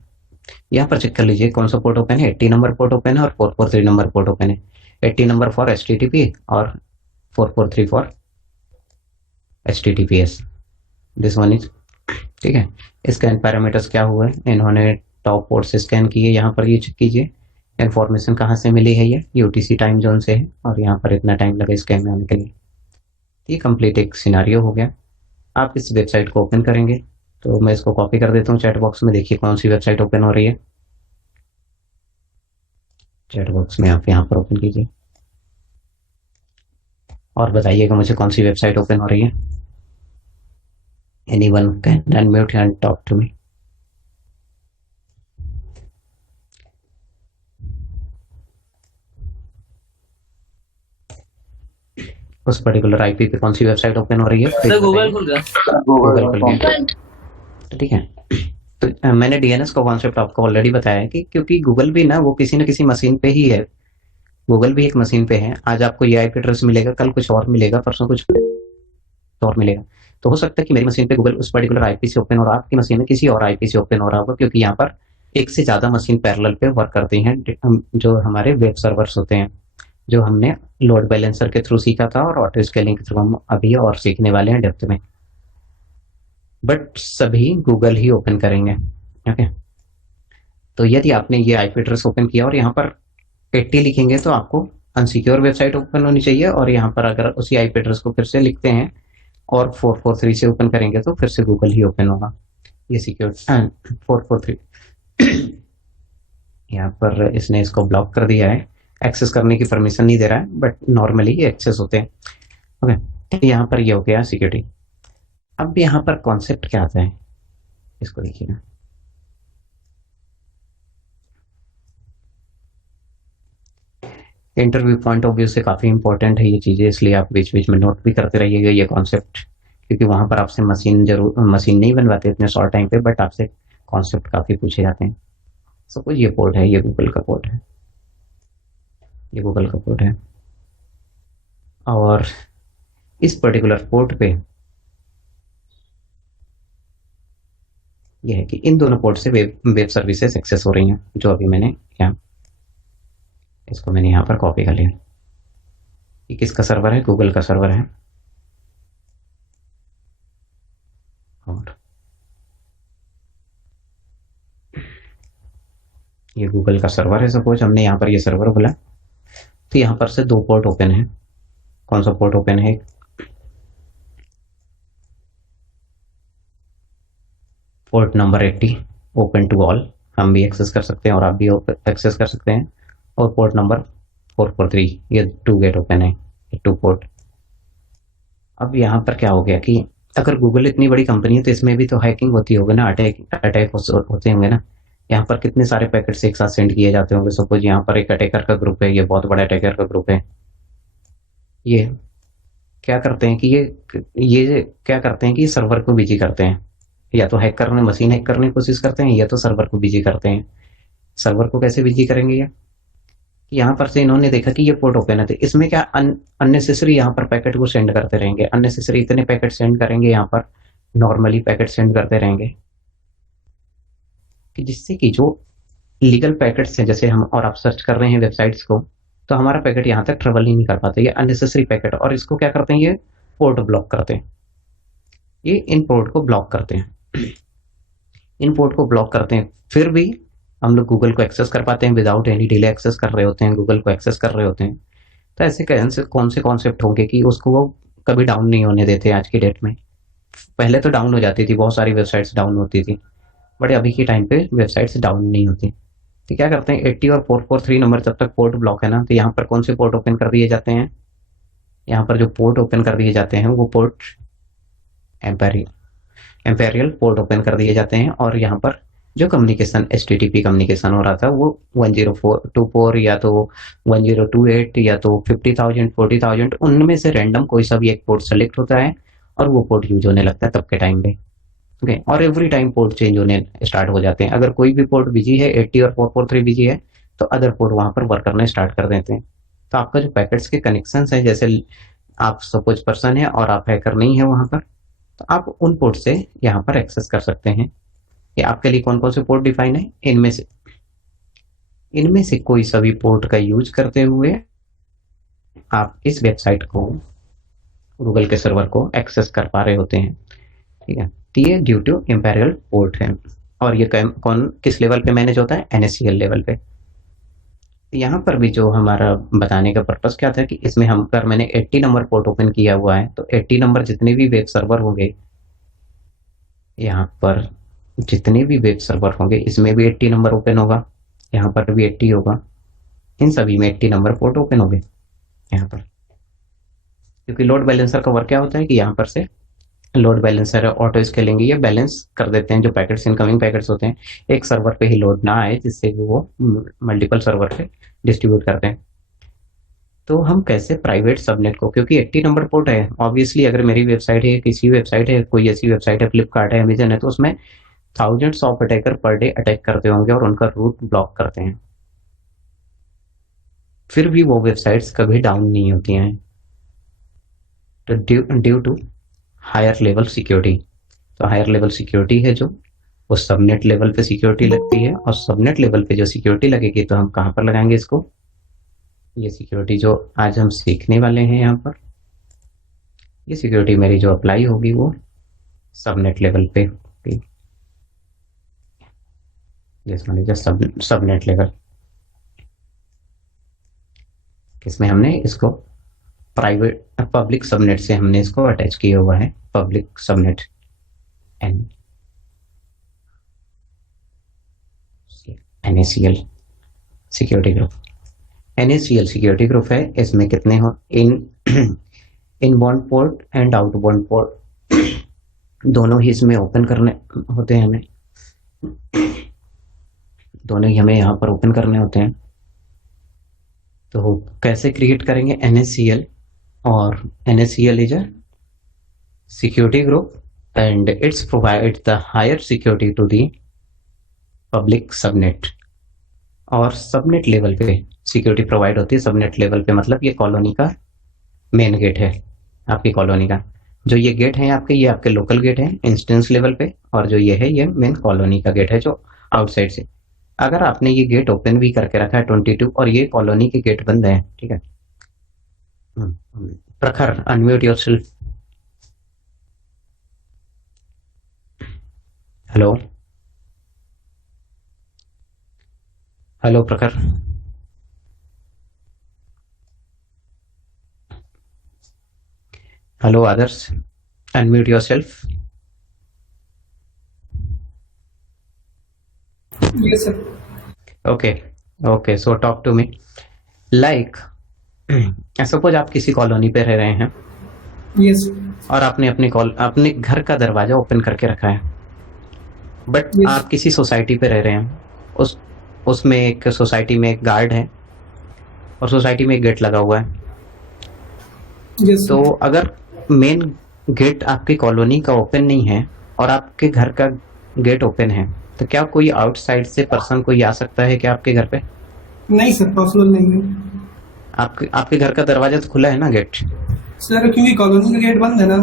यहाँ पर चेक कर लीजिए कौन सा पोर्ट ओपन है। 80 नंबर पोर्ट ओपन है और 443 नंबर पोर्ट ओपन है। 80 नंबर फॉर HTTP और 443 for HTTPS। This one is ठीक है। स्कैन पैरामीटर्स क्या हुआ है, इन्होंने टॉप पोर्ट से स्कैन किए। यहाँ पर ये चेक कीजिए इन्फॉर्मेशन कहाँ से मिली है, ये UTC टाइम जोन से है और यहाँ पर इतना टाइम लगा स्कैन में आने के लिए। ये कंप्लीट एक सिनारियो हो गया। आप इस वेबसाइट को ओपन करेंगे तो मैं इसको कॉपी कर देता हूँ चैट बॉक्स में। देखिए कौन सी वेबसाइट ओपन हो रही है। चैट बॉक्स में आप यहाँ पर ओपन कीजिए और बताइएगा मुझे कौन सी वेबसाइट ओपन हो रही है। Anyone can unmute and talk to me. उस पर्टिकुलर IP पे कौन सी वेबसाइट ओपन हो रही है? सर गूगल खुल गया। गूगल खुल गया, ठीक है। तो मैंने DNS का कॉन्सेप्ट आपको ऑलरेडी बताया है कि क्योंकि गूगल भी ना वो किसी न किसी मशीन पे ही है। गूगल भी एक मशीन पे है। आज आपको ये IP एड्रेस मिलेगा, कल कुछ और मिलेगा, परसों कुछ और मिलेगा। तो हो सकता है कि मेरी मशीन पे गूगल उस पर्टिकुलर IP से ओपन हो रहा है, आपकी मशीन में किसी और IP से ओपन हो रहा होगा, क्योंकि यहाँ पर एक से ज़्यादा मशीन पैरेलल पे वर्क करती हैं। जो हमारे वेब सर्वर्स होते हैं, जो हमने लोड बैलेंसर के थ्रू सीखा था और ऑटो स्केलिंग के थ्रू हम अभी और सीखने वाले हैं डेप्थ में। बट सभी गूगल ही ओपन करेंगे, ओके। तो यदि आपने ये IP एड्रेस ओपन किया और यहाँ पर 80 लिखेंगे तो आपको अनसिक्योर वेबसाइट ओपन होनी चाहिए, और यहाँ पर अगर उसी IP एड्रेस को फिर से लिखते हैं और 443 से ओपन करेंगे तो फिर से गूगल ही ओपन होगा। ये सिक्योर 443 यहाँ पर इसने इसको ब्लॉक कर दिया है, एक्सेस करने की परमिशन नहीं दे रहा है, बट नॉर्मली ये एक्सेस होते हैं, ओके। यहाँ पर ये हो गया सिक्योरिटी। अब यहाँ पर कॉन्सेप्ट क्या आता है, इसको देखिएगा। इंटरव्यू पॉइंट ऑफ व्यू से काफ़ी इंपॉर्टेंट है ये चीज़ें, इसलिए आप बीच बीच में नोट भी करते रहिएगा ये कॉन्सेप्ट, क्योंकि वहाँ पर आपसे मशीन नहीं बनवाते इतने शॉर्ट टाइम पे, बट आपसे कॉन्सेप्ट काफ़ी पूछे जाते हैं। सपोज ये पोर्ट है, ये गूगल का पोर्ट है, ये गूगल का पोर्ट है, और इस पर्टिकुलर पोर्ट पे ये है कि इन दोनों पोर्ट से वेब सर्विसेज एक्सेस हो रही हैं, जो अभी मैंने यहाँ इसको मैंने यहाँ पर कॉपी कर लिया। ये किसका सर्वर है, गूगल का सर्वर है। और ये गूगल का सर्वर है। सपोज हमने यहाँ पर ये सर्वर बोला, तो यहाँ पर से दो पोर्ट ओपन है। कौन सा पोर्ट ओपन है, port number 80 open to all, हम भी एक्सेस कर सकते हैं और आप भी एक्सेस कर सकते हैं। और पोर्ट नंबर 443 ये 2 गेट ओपन है, ये 2 पोर्ट। अब यहाँ पर क्या हो गया कि अगर गूगल इतनी बड़ी कंपनी है तो इसमें भी तो हैकिंग होती होगी ना, अटैक होते होंगे ना। यहाँ पर कितने सारे पैकेट्स एक साथ सेंड किए जाते होंगे। सपोज यहाँ पर एक अटैकर का ग्रुप है, ये बहुत बड़ा अटैकर का ग्रुप है। ये क्या करते हैं कि ये क्या करते हैं कि सर्वर को बिजी करते हैं, या तो मशीन हैक करने की कोशिश करते हैं, या तो सर्वर को बिजी करते हैं। सर्वर को कैसे बिजी करेंगे ये, यहाँ पर से इन्होंने देखा कि ये पोर्ट ओपन है, तो इसमें क्या अननेसेसरी यहाँ पर पैकेट को सेंड करते रहेंगे, अननेसेसरी इतने पैकेट सेंड करेंगे, यहाँ पर नॉर्मली पैकेट सेंड करते रहेंगे कि जिससे कि जो लीगल पैकेट्स हैं, जैसे हम और आप सर्च कर रहे हैं वेबसाइट्स को, तो हमारा पैकेट यहाँ तक ट्रेवल ही नहीं कर पाते, ये अननेसेसरी पैकेट। और इसको क्या करते हैं, ये पोर्ट ब्लॉक करते हैं, ये इन पोर्ट को ब्लॉक करते हैं, इन पोर्ट को ब्लॉक करते हैं। फिर भी हम लोग गूगल को एक्सेस कर पाते हैं, विदाउट एनी डिले एक्सेस कर रहे होते हैं, गूगल को एक्सेस कर रहे होते हैं। तो ऐसे कौन से कॉन्सेप्ट होंगे कि उसको वो कभी डाउन नहीं होने देते आज की डेट में। पहले तो डाउन हो जाती थी, बहुत सारी वेबसाइट्स डाउन होती थी, बट अभी के टाइम पे वेबसाइट्स डाउन नहीं होती। तो क्या करते हैं, 80 और 443 नंबर जब तक पोर्ट ब्लॉक है ना, तो यहाँ पर कौन से पोर्ट ओपन कर दिए जाते हैं, यहाँ पर जो पोर्ट ओपन कर दिए जाते हैं वो पोर्ट एम्पेरियल पोर्ट ओपन कर दिए जाते हैं। और यहाँ पर जो कम्युनिकेशन HTTP कम्युनिकेशन हो रहा था वो 1024 या तो 1028 या तो 50,000 40,000 उनमें से रैंडम कोई सा भी एक पोर्ट सेलेक्ट होता है, और वो पोर्ट यूज होने लगता है तब के टाइम पे। ओके, और एवरी टाइम पोर्ट चेंज होने स्टार्ट हो जाते हैं। अगर कोई भी पोर्ट बिजी है, 80 और 443 बिजी है, तो अदर पोर्ट वहां पर वर्क करना स्टार्ट कर देते हैं। तो आपका जो पैकेट्स के कनेक्शन है, जैसे आप सपोज पर्सन है और आप हैकर नहीं है वहां पर, तो आप उन पोर्ट से यहाँ पर एक्सेस कर सकते हैं कि आपके लिए कौन कौन से पोर्ट डिफाइन है। इनमें से कोई सभी पोर्ट का यूज करते हुए आप इस वेबसाइट को, गूगल के सर्वर को एक्सेस कर पा रहे होते हैं। ठीक है, तो ये ड्यू टू इम्पेरियल पोर्ट है। और ये कौन किस लेवल पे मैनेज होता है? NACL लेवल पे। यहाँ पर भी जो हमारा बताने का पर्पस क्या था कि इसमें हम अगर मैंने 80 नंबर पोर्ट ओपन किया हुआ है, तो 80 नंबर जितने भी वेब सर्वर होंगे, यहाँ पर जितने भी वेब सर्वर होंगे, इसमें भी 80 नंबर ओपन होगा, यहाँ पर भी 80 होगा, इन सभी में 80 नंबर पोर्ट ओपन हो गए यहाँ पर। क्योंकि लोड बैलेंसर का वर्क क्या होता है कि यहाँ पर से लोड बैलेंसर ऑटो स्केलिंग ये बैलेंस कर देते हैं जो पैकेट्स, इनकमिंग पैकेट्स होते हैं, एक सर्वर पे ही लोड ना आए, जिससे वो मल्टीपल सर्वर पे डिस्ट्रीब्यूट करते हैं। तो हम कैसे प्राइवेट सबनेट को, क्योंकि 80 नंबर पोर्ट है, ऑब्वियसली अगर मेरी वेबसाइट है, किसी वेबसाइट है, कोई ऐसी वेबसाइट है, फ्लिपकार्ट है, अमेजन है, तो उसमें thousands of attacker per day attack करते होंगे और उनका रूट ब्लॉक करते हैं, फिर भी वो वेबसाइट्स कभी डाउन नहीं होती हैं। तो due to higher level security, तो हायर लेवल सिक्योरिटी है जो वो सबनेट लेवल पे सिक्योरिटी लगती है, और सबनेट लेवल पे जो सिक्योरिटी लगेगी तो हम कहाँ पर लगाएंगे इसको? ये सिक्योरिटी जो आज हम सीखने वाले हैं यहाँ पर, ये सिक्योरिटी मेरी जो अप्लाई होगी वो सबनेट लेवल पे होगी। सबनेट लेवल, किसमें हमने इसको प्राइवेट पब्लिक सबनेट से हमने इसको अटैच किया हुआ है, public subnet NACL security group. NACL security group है, इसमें कितने हो inbound port and outbound port दोनों ही इसमें ओपन करने होते हैं, हमें दोनों ही हमें यहाँ पर ओपन करने होते हैं। तो कैसे क्रिएट करेंगे NACL? और NACL is a security group and it's provide the higher security to the public subnet। और सबनेट लेवल पे सिक्योरिटी प्रोवाइड होती है। सबनेट लेवल पे मतलब ये कॉलोनी का मेन गेट है, आपकी कॉलोनी का जो ये गेट है आपके, ये आपके लोकल गेट है इंस्टेंस लेवल पे, और जो ये है ये मेन कॉलोनी का गेट है जो आउटसाइड से। अगर आपने ये गेट ओपन भी करके रखा है 22 और ये कॉलोनी के गेट बंद है, ठीक है, Prakhar unmute yourself. Hello hello Prakhar, hello Adarsh, unmute yourself. Yes, sir. Okay so talk to me like suppose आप किसी कॉलोनी पे रह रहे हैं Yes. और आपने अपने घर का दरवाजा ओपन करके रखा है, बट Yes. आप किसी सोसाइटी पे रह रहे हैं, उसमें एक सोसाइटी में एक गार्ड है और सोसाइटी में एक गेट लगा हुआ है। Yes. तो अगर मेन गेट आपकी कॉलोनी का ओपन नहीं है और आपके घर का गेट ओपन है, तो क्या कोई आउटसाइड से पर्सन कोई आ सकता है क्या आपके घर पे? नहीं सर, पॉसिबल नहीं है आपके घर का दरवाजा तो खुला है ना, गेट? सर, क्योंकि कॉलोनी का गेट बंद है ना।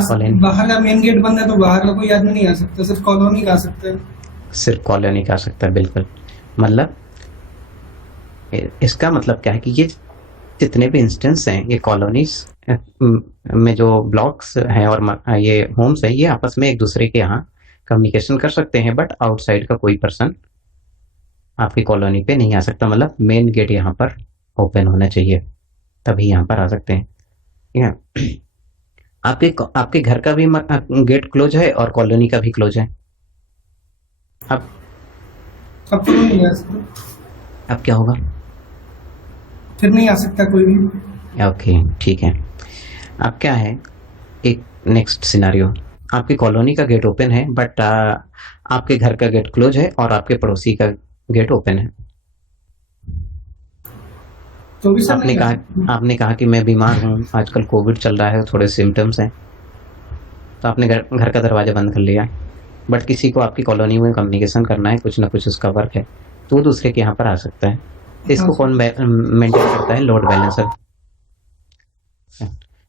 कॉलोनी बाहर का मेन गेट बंद है, तो बाहर का कोई आदमी नहीं आ सकता, सिर्फ कॉलोनी का आ सकता है। सिर्फ कॉलोनी का आ सकता है, बिल्कुल। मतलब इसका मतलब क्या है कि ये जितने भी इंस्टेंस हैं, ये कॉलोनीज में जो ब्लॉक्स हैं और ये होम्स हैं, ये आपस में एक दूसरे के यहाँ कम्युनिकेशन कर सकते हैं, बट आउटसाइड का कोई पर्सन आपकी कॉलोनी पे नहीं आ सकता। मतलब मेन गेट यहाँ पर ओपन होना चाहिए, तभी यहाँ पर आ सकते हैं, ठीक है। आपके घर का भी गेट क्लोज है और कॉलोनी का भी क्लोज है। अब तो नहीं आ सकता। अब क्या होगा? फिर नहीं आ सकता कोई भी। ओके, ठीक है। अब क्या है, एक नेक्स्ट सिनारियो, आपकी कॉलोनी का गेट ओपन है, बट आपके घर का गेट क्लोज है और आपके पड़ोसी का गेट ओपन है। तो भी सर आपने कहा कि मैं बीमार हूँ, आजकल कोविड चल रहा है, थोड़े सिम्टम्स हैं, तो आपने घर का दरवाज़ा बंद कर लिया, बट किसी को आपकी कॉलोनी में कम्युनिकेशन करना है, कुछ ना कुछ उसका वर्क है, तो वो दूसरे के यहाँ पर आ सकता है। तो हाँ इसको सर। कौन मेंटेन करता है? Load balancer.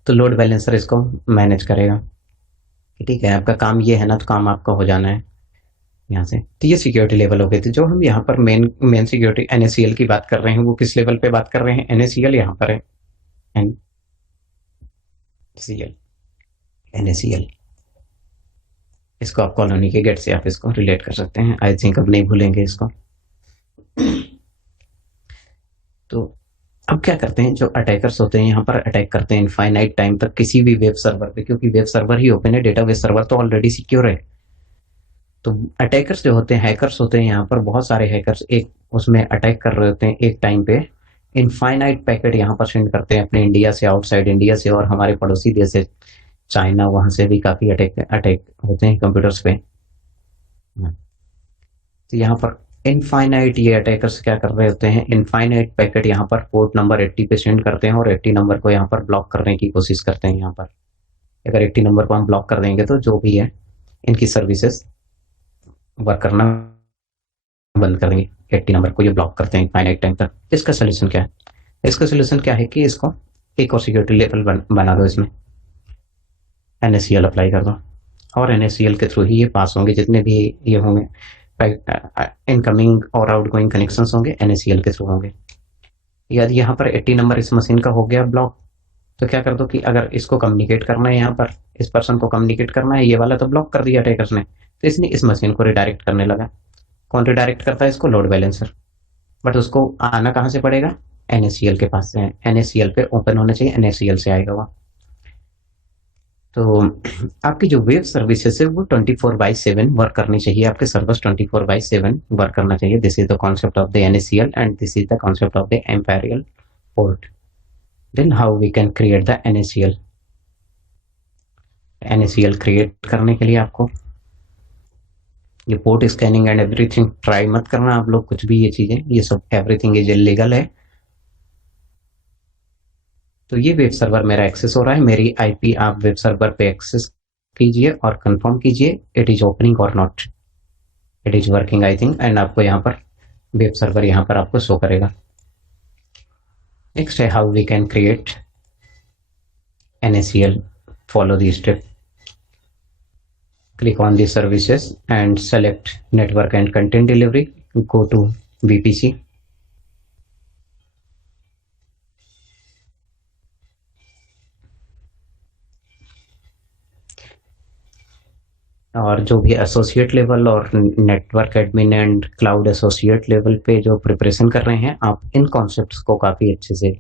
तो लोड बैलेंसर इसको मैनेज करेगा। ठीक है, आपका काम ये है ना, तो काम आपका हो जाना है यहाँ से। तो ये सिक्योरिटी लेवल हो गए थे। जो हम यहाँ पर मेन सिक्योरिटी NACL की बात कर रहे हैं, वो किस लेवल पे बात कर रहे हैं? NACL यहाँ पर है, NACL, NACL। इसको आप कॉलोनी के गेट से आप इसको रिलेट कर सकते हैं। आई थिंक अब नहीं भूलेंगे इसको। तो अब क्या करते हैं, जो अटैकर्स होते हैं यहाँ पर अटैक करते हैं इनफाइनाइट टाइम तक किसी भी वेब सर्वर पे, क्योंकि वेब सर्वर ही ओपन है, डेटाबेस सर्वर तो ऑलरेडी सिक्योर है। तो अटैकर्स जो होते हैं, हैकर्स होते हैं, यहाँ पर बहुत सारे हैकर्स एक उसमें अटैक कर रहे होते हैं एक टाइम पे। इनफाइनाइट पैकेट यहाँ पर सेंड करते हैं अपने इंडिया से, आउटसाइड इंडिया से, और हमारे पड़ोसी देश है चाइना, वहां से भी काफी अटैक अटैक होते हैं कंप्यूटर्स पे। तो यहाँ पर इनफाइनाइट ये अटैकर्स क्या कर रहे होते हैं, इनफाइनाइट पैकेट यहाँ पर पोर्ट नंबर 80 पे सेंड करते हैं, और 80 नंबर को यहाँ पर ब्लॉक करने की कोशिश करते हैं। यहाँ पर अगर 80 नंबर को हम ब्लॉक कर देंगे तो जो भी है इनकी सर्विसेज वर्क करना बंद कर देंगे। 80 नंबर को ये ब्लॉक करते हैं इनफाइनाइट टाइम तक। इसका सोल्यूशन क्या है? इसका सोल्यूशन क्या है कि इसको एक और सिक्योरिटी लेवल बना दो, इसमें NACL अप्लाई कर दो, और NACL के थ्रू ही ये पास होंगे, जितने भी ये होंगे इनकमिंग और आउटगोइंग कनेक्शंस होंगे NACL के थ्रू होंगे। यदि यहाँ पर 80 नंबर इस मशीन का हो गया ब्लॉक, तो क्या कर दो कि अगर इसको कम्युनिकेट करना है, यहाँ पर इस पर्सन को कम्युनिकेट करना है, ये वाला तो ब्लॉक कर दिया अटैकर्स ने, तो इसने इस मशीन को रिडायरेक्ट करने लगा। कौन रिडायरेक्ट करता है इसको? Load balancer. बट उसको आना कहाँ से पड़ेगा? NACL के पास से। NACL पे ओपन होना चाहिए, NACL से आएगा वो। तो आपकी जो वेब सर्विसेज है वो 24/7 वर्क करनी चाहिए, आपके सर्वर्स 24/7 वर्क करना चाहिए। This is the concept of the NACL and this is the concept of the एम्पायरियल port. Then how we can create the NACL। NACL create करने के लिए आपको ये port scanning and everything try मत करना आप लोग, कुछ भी ये चीजें, ये सब एवरीथिंग इज इलीगल है। तो ये वेब सर्वर मेरा एक्सेस हो रहा है, मेरी IP आप वेब सर्वर पे एक्सेस कीजिए और कंफर्म कीजिए इट इज ओपनिंग और not. It is working I think, and आपको यहाँ पर वेब सर्वर यहाँ पर आपको शो करेगा। नेक्स्ट है how we can create NACL। Follow the step. click on the services and select network and content delivery, go to VPC, और जो भी एसोसिएट लेवल और network admin and cloud associate level पे जो preparation कर रहे हैं, आप इन कॉन्सेप्ट्स को काफ़ी अच्छे से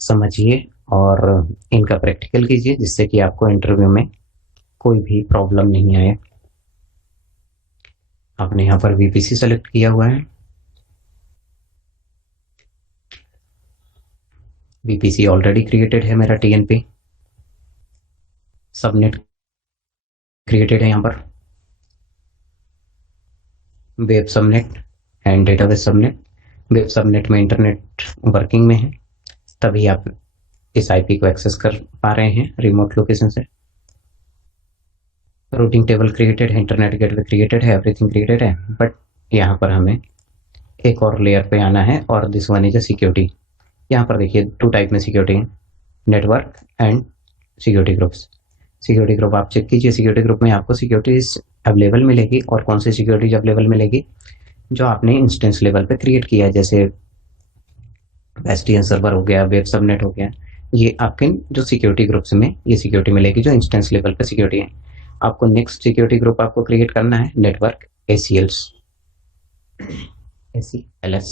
समझिए और इनका प्रैक्टिकल कीजिए, जिससे कि आपको इंटरव्यू में कोई भी प्रॉब्लम नहीं आए। आपने यहाँ पर VPC सेलेक्ट किया हुआ है। VPC ऑलरेडी क्रिएटेड है मेरा, TNP सबनेट क्रिएटेड है यहाँ पर, web subnet and database subnet. Web subnet में इंटरनेट वर्किंग में है, तभी आप इस IP को एक्सेस कर पा रहे हैं रिमोट लोकेशन से। रूटिंग टेबल क्रिएटेड है, इंटरनेट गेटवे क्रिएटेड है, एवरीथिंग क्रिएटेड है, बट यहाँ पर हमें एक और लेयर पे आना है, और this one is a security. यहाँ पर देखिए 2 टाइप में सिक्योरिटी है, network and security groups. Security group आप चेक कीजिए, सिक्योरिटी ग्रुप में आपको सिक्योरिटीज अवेलेबल मिलेगी, और कौन सी सिक्योरिटीज अवेलेबल मिलेगी? जो आपने इंस्टेंस लेवल पे क्रिएट किया है, जैसे SDN सर्वर हो गया, वेब सबनेट हो गया, ये आपके जो सिक्योरिटी ग्रुप्स में ये सिक्योरिटी मिलेगी जो इंस्टेंस लेवल पे सिक्योरिटी है। आपको नेक्स्ट सिक्योरिटी ग्रुप आपको क्रिएट करना है नेटवर्क ACLs, ACLS।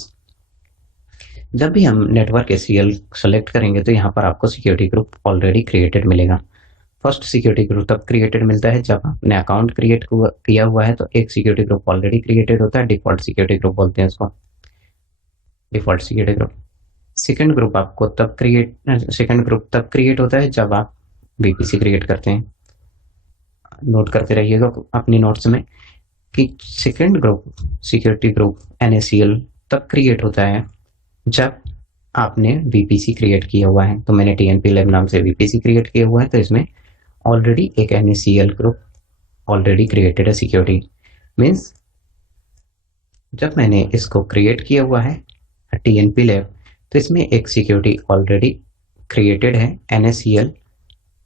जब भी हम नेटवर्क ACL सेलेक्ट करेंगे तो यहाँ पर आपको सिक्योरिटी ग्रुप ऑलरेडी क्रिएटेड मिलेगा। फर्स्ट सिक्योरिटी ग्रुप तब क्रिएटेड मिलता है जब आपने अकाउंट क्रिएट किया हुआ है, तो एक सिक्योरिटी ग्रुप ऑलरेडी क्रिएटेड होता है, डिफॉल्ट सिक्योरिटी ग्रुप बोलते हैं उसको, default security group. Second group तब क्रिएट होता है जब आप VPC क्रिएट करते हैं। नोट करते रहिएगा अपनी नोट्स में कि second group security group NACL तब क्रिएट होता है जब आपने VPC क्रिएट किया हुआ है। तो मैंने TNP लैब नाम से VPC क्रिएट किया हुआ है, तो इसमें ऑलरेडी एक NaCl ग्रुप ऑलरेडी क्रिएटेड है सिक्योरिटी मीन्स जब मैंने इसको क्रिएट किया हुआ है TNP लैब तो इसमें एक सिक्योरिटी ऑलरेडी क्रिएटेड है NaCl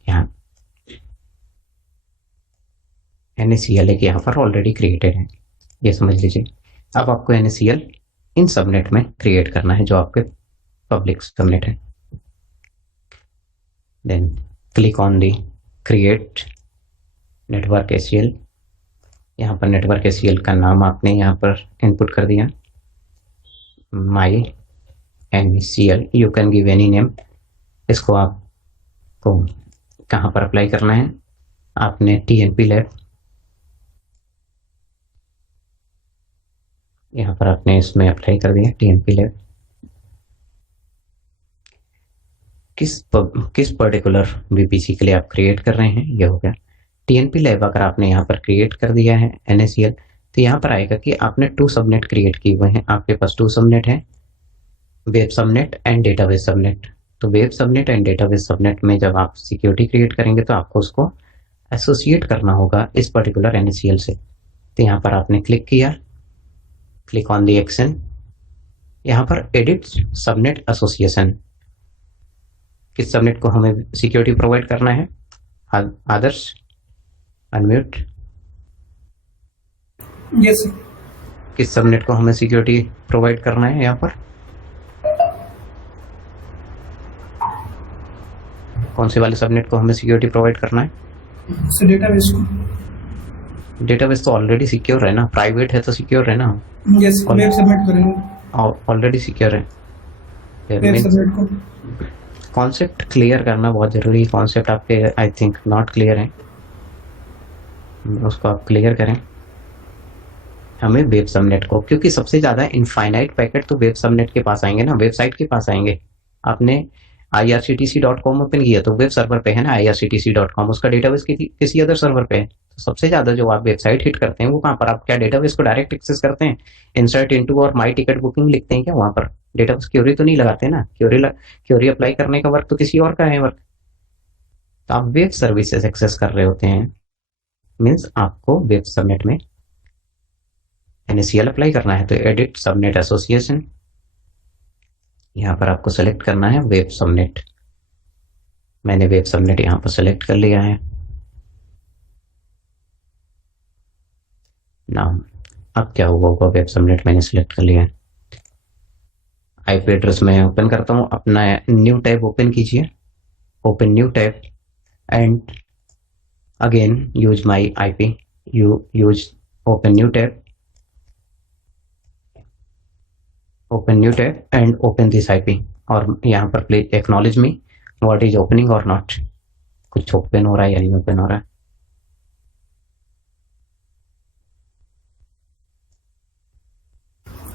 यहाँ NaCl एक यहाँ पर ऑलरेडी क्रिएटेड है, ये समझ लीजिए। अब आपको NaCl इन सबनेट में क्रिएट करना है जो आपके पब्लिक सबनेट है। Then click on the create network ACL। यहाँ पर नेटवर्क ACL का नाम आपने यहाँ पर इनपुट कर दिया, माई NaCl, you can give any name. इसको आपको कहाँ पर अप्लाई करना है, आपने TNP लैब यहाँ पर आपने इसमें अप्लाई कर दिया TNP लैब। किस पर्टिकुलर VPC के लिए आप क्रिएट कर रहे हैं, ये हो गया TNP लैब। अगर आपने यहाँ पर क्रिएट कर दिया है NaCl तो यहाँ पर आएगा कि आपने 2 सबनेट क्रिएट किए हुए हैं। आपके पास 2 सबनेट है, web subnet and database subnet. तो web subnet and database subnet में जब आप सिक्योरिटी क्रिएट करेंगे तो आपको उसको एसोसिएट करना होगा इस पर्टिकुलर NaCl से। तो यहाँ पर आपने क्लिक किया, क्लिक ऑन दी एक्शन, यहाँ पर एडिट सबनेट एसोसिएशन। किस सबनेट को हमें सिक्योरिटी प्रोवाइड करना है, आदर्श अनम्यूट। Yes sir. किस सबनेट को हमें सिक्योरिटी प्रोवाइड करना है, यहाँ पर कौन से वाले सबनेट को हमें सिक्योरिटी प्रोवाइड करना है? सर डेटाबेस को। डेटाबेस तो ऑलरेडी सिक्योर है ना, प्राइवेट है तो सिक्योर है ना। यस, वेब सबमिट करेंगे, ऑलरेडी सिक्योर है। वेब सबमिट को कॉन्सेप्ट क्लियर करना बहुत जरूरी है। कॉन्सेप्ट आपके आई थिंक नॉट क्लियर है, उसको आप क्लियर करें। हमें वेब सबनेट को, क्योंकि सबसे ज़्यादा इनफाइनाइट पैकेट तो वेब सबनेट के पास आएंगे ना, वेबसाइट के पास आएंगे। आपने irctc.com ओपन किया तो वेब सर्वर पे है ना irctc.com, उसका डेटाबेस किसी अदर सर्वर पे है। तो सबसे ज़्यादा जो आप वेबसाइट हिट करते हैं वो कहाँ पर, आप क्या डेटाबेस को डायरेक्ट एक्सेस करते हैं, इंसर्ट इनटू और माई टिकट बुकिंग लिखते हैं क्या वहाँ पर? डेटाबेस क्यूरी तो नहीं लगाते ना, क्यूरी अप्लाई करने का वर्क तो किसी और का है वर्क। तो आप वेब सर्विसेज एक्सेस कर रहे होते हैं, मीन्स आपको वेब सबनेट में NaCl अप्लाई करना है। तो एडिट सबनेट एसोसिएशन, यहाँ पर आपको सेलेक्ट करना है वेब सबनेट। मैंने वेब सबनेट यहाँ पर सेलेक्ट कर लिया है। नाम अब क्या होगा, वेब सबनेट मैंने सेलेक्ट कर लिया है। IP एड्रेस में ओपन करता हूँ, अपना न्यू टैब ओपन कीजिए, open new tab and again use my IP, use open new tab, open new tab and open this IP। और यहाँ पर please acknowledge me what is opening और not, कुछ ओपन हो रहा है या नहीं ओपन हो रहा है।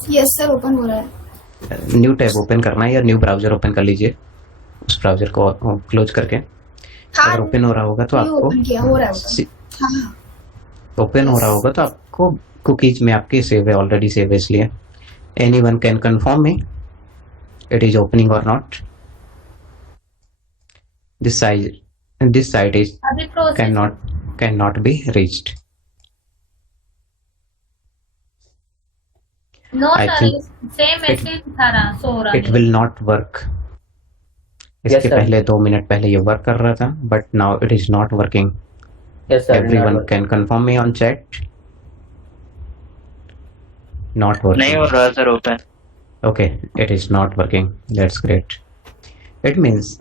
यस सर, ओपन हो रहा है। न्यू टैब ओपन करना है या न्यू ब्राउजर ओपन कर लीजिए, उस ब्राउजर को क्लोज करके। हाँ, अगर ओपन हो रहा होगा तो आपको ओपन किया, हो रहा है हाँ। ओपन हो रहा होगा तो आपको कुकीज में आपके सेव है, ऑलरेडी सेव है, इसलिए anyone can confirm me it is opening or not। this site is cannot be reached। No I sir, think same message था ना, सो रहा it will not work। इसके पहले 2 मिनट पहले ये वर्क कर रहा था, but now it is not working। Yes sir, everyone can confirm me on chat। not working, नहीं हो रहा sir open. okay, it is not working, that's great। it means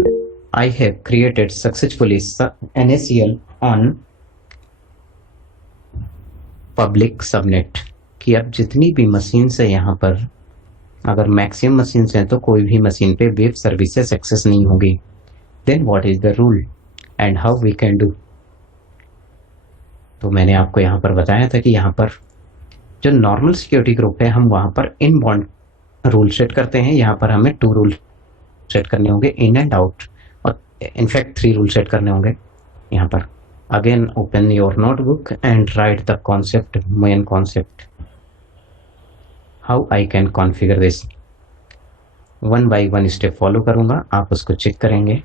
I have created successfully NaCl on public subnet। कि अब जितनी भी machine है यहाँ पर, अगर मैक्सिमम मशीन हैं तो कोई भी मशीन पे वेब सर्विसेज एक्सेस नहीं होगी। Then what is the rule and how we can do. तो मैंने आपको यहाँ पर बताया था कि यहाँ पर जो नॉर्मल सिक्योरिटी ग्रुप है हम वहाँ पर इनबाउंड रूल सेट करते हैं। यहाँ पर हमें 2 रूल सेट करने होंगे, इन एंड आउट, और इनफैक्ट 3 रूल सेट करने होंगे। यहाँ पर again open your notebook and write the concept, main concept, how I can configure this. 1 by 1 step follow करूँगा, आप उसको चेक करेंगे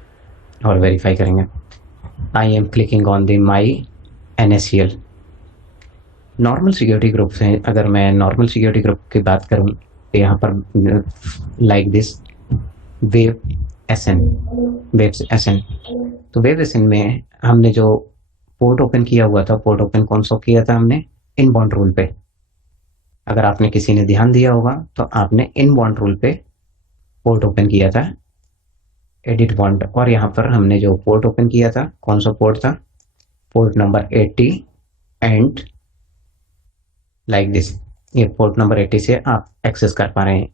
और वेरीफाई करेंगे। I am clicking on the my NACL। Normal security group से अगर मैं नॉर्मल सिक्योरिटी ग्रुप की बात करूं तो यहाँ पर like this web SN, web SN। तो वेब SN में हमने जो पोर्ट ओपन किया हुआ था, पोर्ट ओपन कौन सा किया था हमने, इनबाउंड रूल पे। अगर आपने किसी ने ध्यान दिया होगा तो आपने इनबाउंड रूल पे पोर्ट ओपन किया था, एडिट बॉन्ड। और यहाँ पर हमने जो पोर्ट ओपन किया था, कौन सा पोर्ट था, port number 80 and like this. ये पोर्ट नंबर 80 से आप एक्सेस कर पा रहे हैं।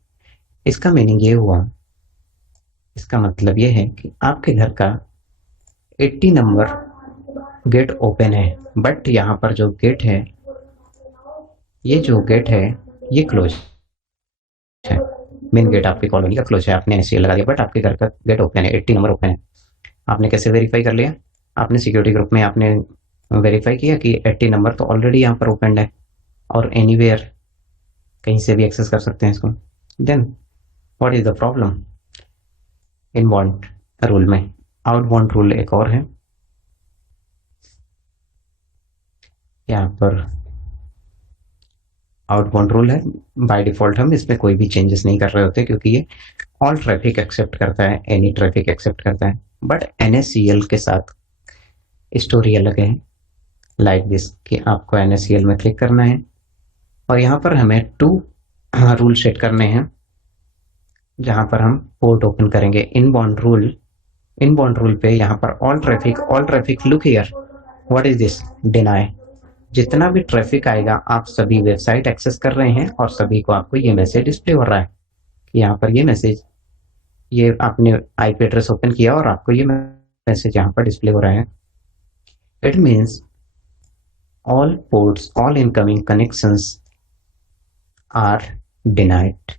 इसका मीनिंग ये हुआ, इसका मतलब ये है कि आपके घर का 80 नंबर गेट ओपन है, बट यहाँ पर जो गेट है, ये जो गेट है ये क्लोज है। मेन गेट आपकी कॉलोनी का क्लोज है, आपने ऐसे लगा दिया, बट आपके घर का गेट ओपन है, 80 नंबर ओपन है। आपने कैसे वेरीफाई कर लिया, आपने सिक्योरिटी ग्रुप में आपने वेरीफाई किया कि 80 नंबर तो ऑलरेडी यहाँ पर ओपन है और एनीवेयर कहीं से भी एक्सेस कर सकते हैं इसको। Then what is the problem, inbound rule में। आउटबाउंड रूल एक और है, यहाँ पर आउटबाउंड रूल है। बाय डिफॉल्ट हम इसमें कोई भी चेंजेस नहीं कर रहे होते क्योंकि ये ऑल ट्रैफिक एक्सेप्ट करता है, एनी ट्रैफिक एक्सेप्ट करता है। बट NACL के साथ स्टोरी अलग है, लाइक दिस कि आपको NACL में क्लिक करना है और यहाँ पर हमें 2 रूल सेट करने हैं जहाँ पर हम पोर्ट ओपन करेंगे। इनबाउंड रूल पे यहाँ पर all traffic look here, what is this, deny. जितना भी ट्रैफिक आएगा आप सभी वेबसाइट एक्सेस कर रहे हैं और सभी को आपको ये मैसेज डिस्प्ले हो रहा है कि यहाँ पर ये मैसेज, ये आपने IP एड्रेस ओपन किया और आपको ये मैसेज यहाँ पर डिस्प्ले हो रहा है। It means all ports, all incoming connections are denied.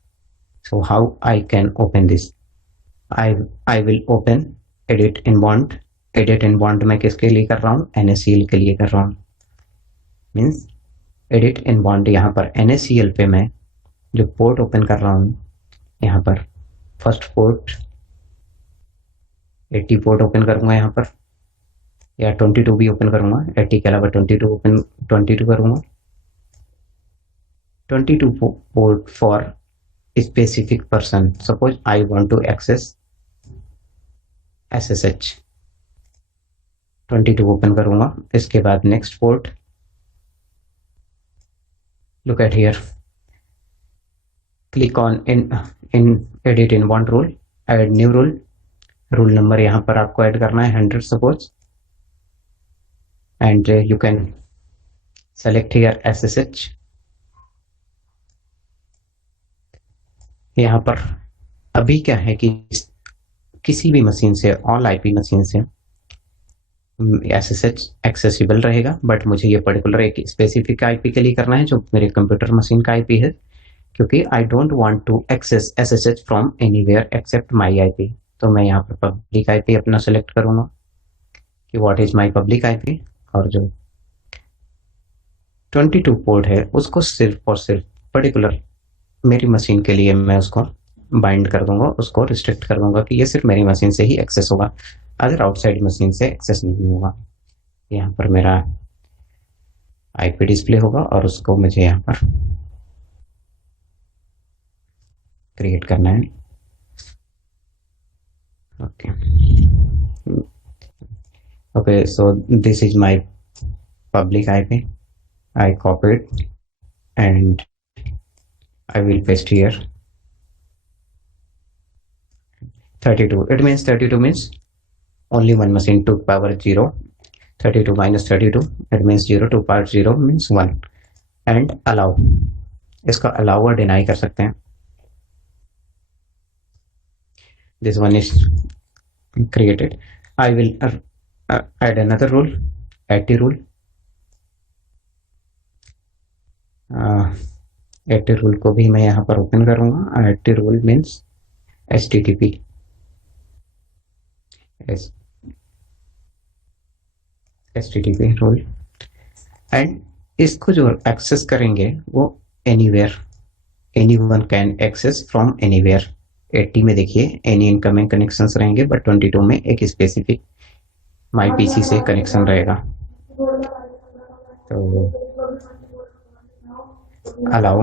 So how I can open this? I will open edit inbound। edit inbound मैं किसके लिए कर रहा हूँ, NACL के लिए कर रहा हूँ। मीन्स एडिट इनबाउंड, यहाँ पर NACL पे मैं जो पोर्ट ओपन कर रहा हूँ, यहाँ पर फर्स्ट पोर्ट 80 पोर्ट ओपन करूँगा यहाँ पर, या 22 भी ओपन करूँगा, 80 के अलावा 22 करूँगा। 22 port for specific person, suppose I want to access SSH, 22 open करूँगा। इसके बाद next port, look at here, click on in edit inbound rule, add new rule। Rule number यहाँ पर आपको ऐड करना है 100 suppose, and you can select here SSH। यहाँ पर अभी क्या है कि किसी भी मशीन से, ऑल IP मशीन से SSH एक्सेसिबल रहेगा, बट मुझे ये पर्टिकुलर एक स्पेसिफिक IP के लिए करना है जो मेरे कंप्यूटर मशीन का IP है, क्योंकि I don't want to access SSH from anywhere except my IP। तो मैं यहाँ पर पब्लिक IP अपना सेलेक्ट करूँगा कि what is my public IP, और जो 22 पोर्ट है उसको सिर्फ और सिर्फ पर्टिकुलर मेरी मशीन के लिए मैं उसको बाइंड कर दूंगा, उसको रिस्ट्रिक्ट कर दूंगा कि ये सिर्फ मेरी मशीन से ही एक्सेस होगा, अगर आउटसाइड मशीन से एक्सेस नहीं होगा। यहाँ पर मेरा IP डिस्प्ले होगा और उसको मुझे यहाँ पर क्रिएट करना है। Okay, so this is my public IP। I copy it and I will paste here 32। it means 32 means only one machine to power 0, 32 minus 32 it means 0 to power 0 means 1, and allow, इसका allow और deny कर सकते हैं। this one is created। I will add another rule, AT rule। AT rule को भी मैं यहाँ पर ओपन करूंगा। AT rule means HTTP, HTTP rule, and इसको जो एक्सेस करेंगे वो anywhere, anyone can access from anywhere. 80 में देखिए एनी इनकमिंग कनेक्शंस रहेंगे, बट 22 में एक स्पेसिफिक माई पीसी से कनेक्शन रहेगा। तो अलाउ,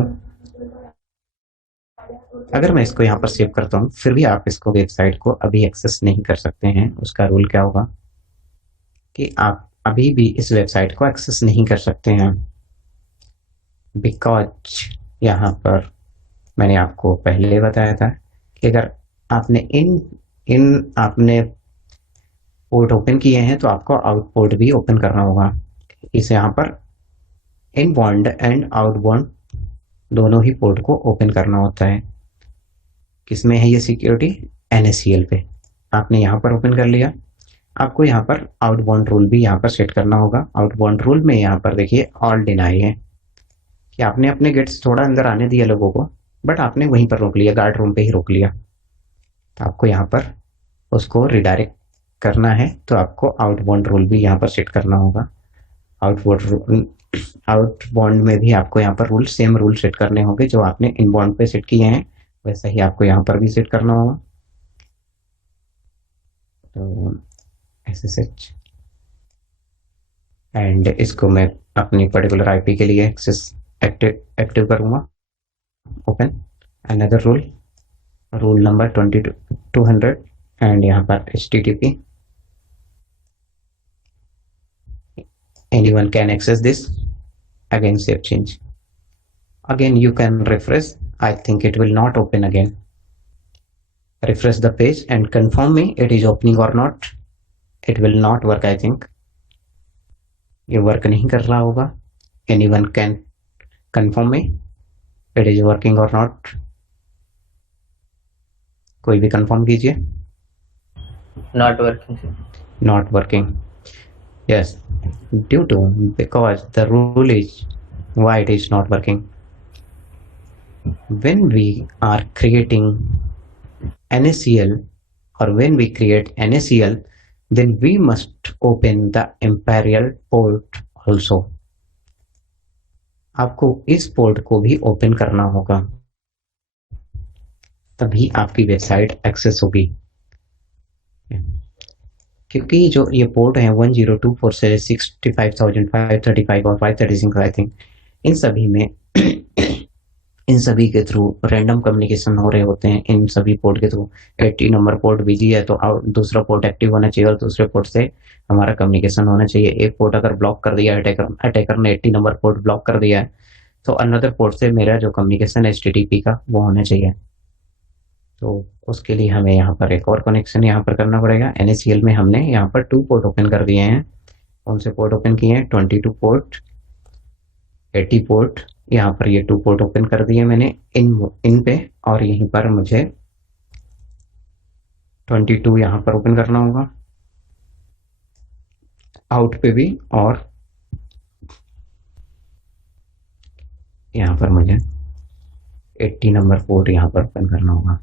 अगर मैं इसको यहाँ पर सेव करता हूँ फिर भी आप इसको वेबसाइट को अभी एक्सेस नहीं कर सकते हैं। उसका रूल क्या होगा कि आप अभी भी इस वेबसाइट को एक्सेस नहीं कर सकते हैं, बिकॉज यहाँ पर मैंने आपको पहले बताया था कि अगर आपने इन आपने पोर्ट ओपन किए हैं तो आपको आउट पोर्ट भी ओपन करना होगा। इस यहाँ पर इनबाउंड एंड आउटबाउंड दोनों ही पोर्ट को ओपन करना होता है। किसमें है ये सिक्योरिटी? NaCl पे। आपने यहाँ पर ओपन कर लिया, आपको यहाँ पर आउटबाउंड रूल भी यहाँ पर सेट करना होगा। आउटबाउंड रूल में यहाँ पर देखिए ऑल डिनाई है कि आपने अपने गेट से थोड़ा अंदर आने दिया लोगों को, बट आपने वहीं पर रोक लिया, गार्ड रूम पे ही रोक लिया। तो आपको यहाँ पर उसको रिडायरेक्ट करना है तो आपको आउटबाउंड रूल भी यहाँ पर सेट करना होगा। आउटबाउंड में भी आपको यहाँ पर सेम रूल सेट करने होंगे जो आपने इनबाउंड पे सेट किए हैं, वैसा ही आपको यहाँ पर भी सेट करना होगा। तो SSH एंड इसको मैं अपनी पर्टिकुलर आईपी के लिए एक्सेस एक्टिव करूँगा। Open another rule number 2200 and यहाँ पर HTTP anyone can access this. Again save change, again you can refresh. I think it will not open again. Refresh the page and confirm me it is opening or not. It will not work, I think ये work नहीं कर रहा होगा। Anyone can confirm me it is working or not. कोई भी confirm कीजिए। Not working. Not working. Yes, because the rule is why it is not working. When we are creating NaCl or when we create NaCl, then we must open the imperial port also. आपको इस port को भी open करना होगा, तभी आपकी website access होगी। क्योंकि जो ये पोर्ट है 1024 से 65,535 और 536 आई थिंक, इन सभी में इन सभी के थ्रू रैंडम कम्युनिकेशन हो रहे होते हैं। इन सभी पोर्ट के थ्रू 80 नंबर पोर्ट बिजी है तो दूसरा पोर्ट एक्टिव होना चाहिए और दूसरे पोर्ट से हमारा कम्युनिकेशन होना चाहिए। एक पोर्ट अगर ब्लॉक कर दिया अटैकर ने 80 नंबर पोर्ट ब्लॉक कर दिया है तो अनदर पोर्ट से मेरा जो कम्युनिकेशन है HTTP का वो होना चाहिए। तो उसके लिए हमें यहाँ पर एक और कनेक्शन यहाँ पर करना पड़ेगा। NaCl में हमने यहाँ पर 2 पोर्ट ओपन कर दिए हैं। कौन से पोर्ट ओपन किए हैं? 22 पोर्ट, 80 पोर्ट, यहाँ पर ये 2 पोर्ट ओपन कर दिए मैंने इन पे, और यहीं पर मुझे 22 यहाँ पर ओपन करना होगा, आउट पे भी, और यहाँ पर मुझे 80 नंबर पोर्ट यहाँ पर ओपन करना होगा।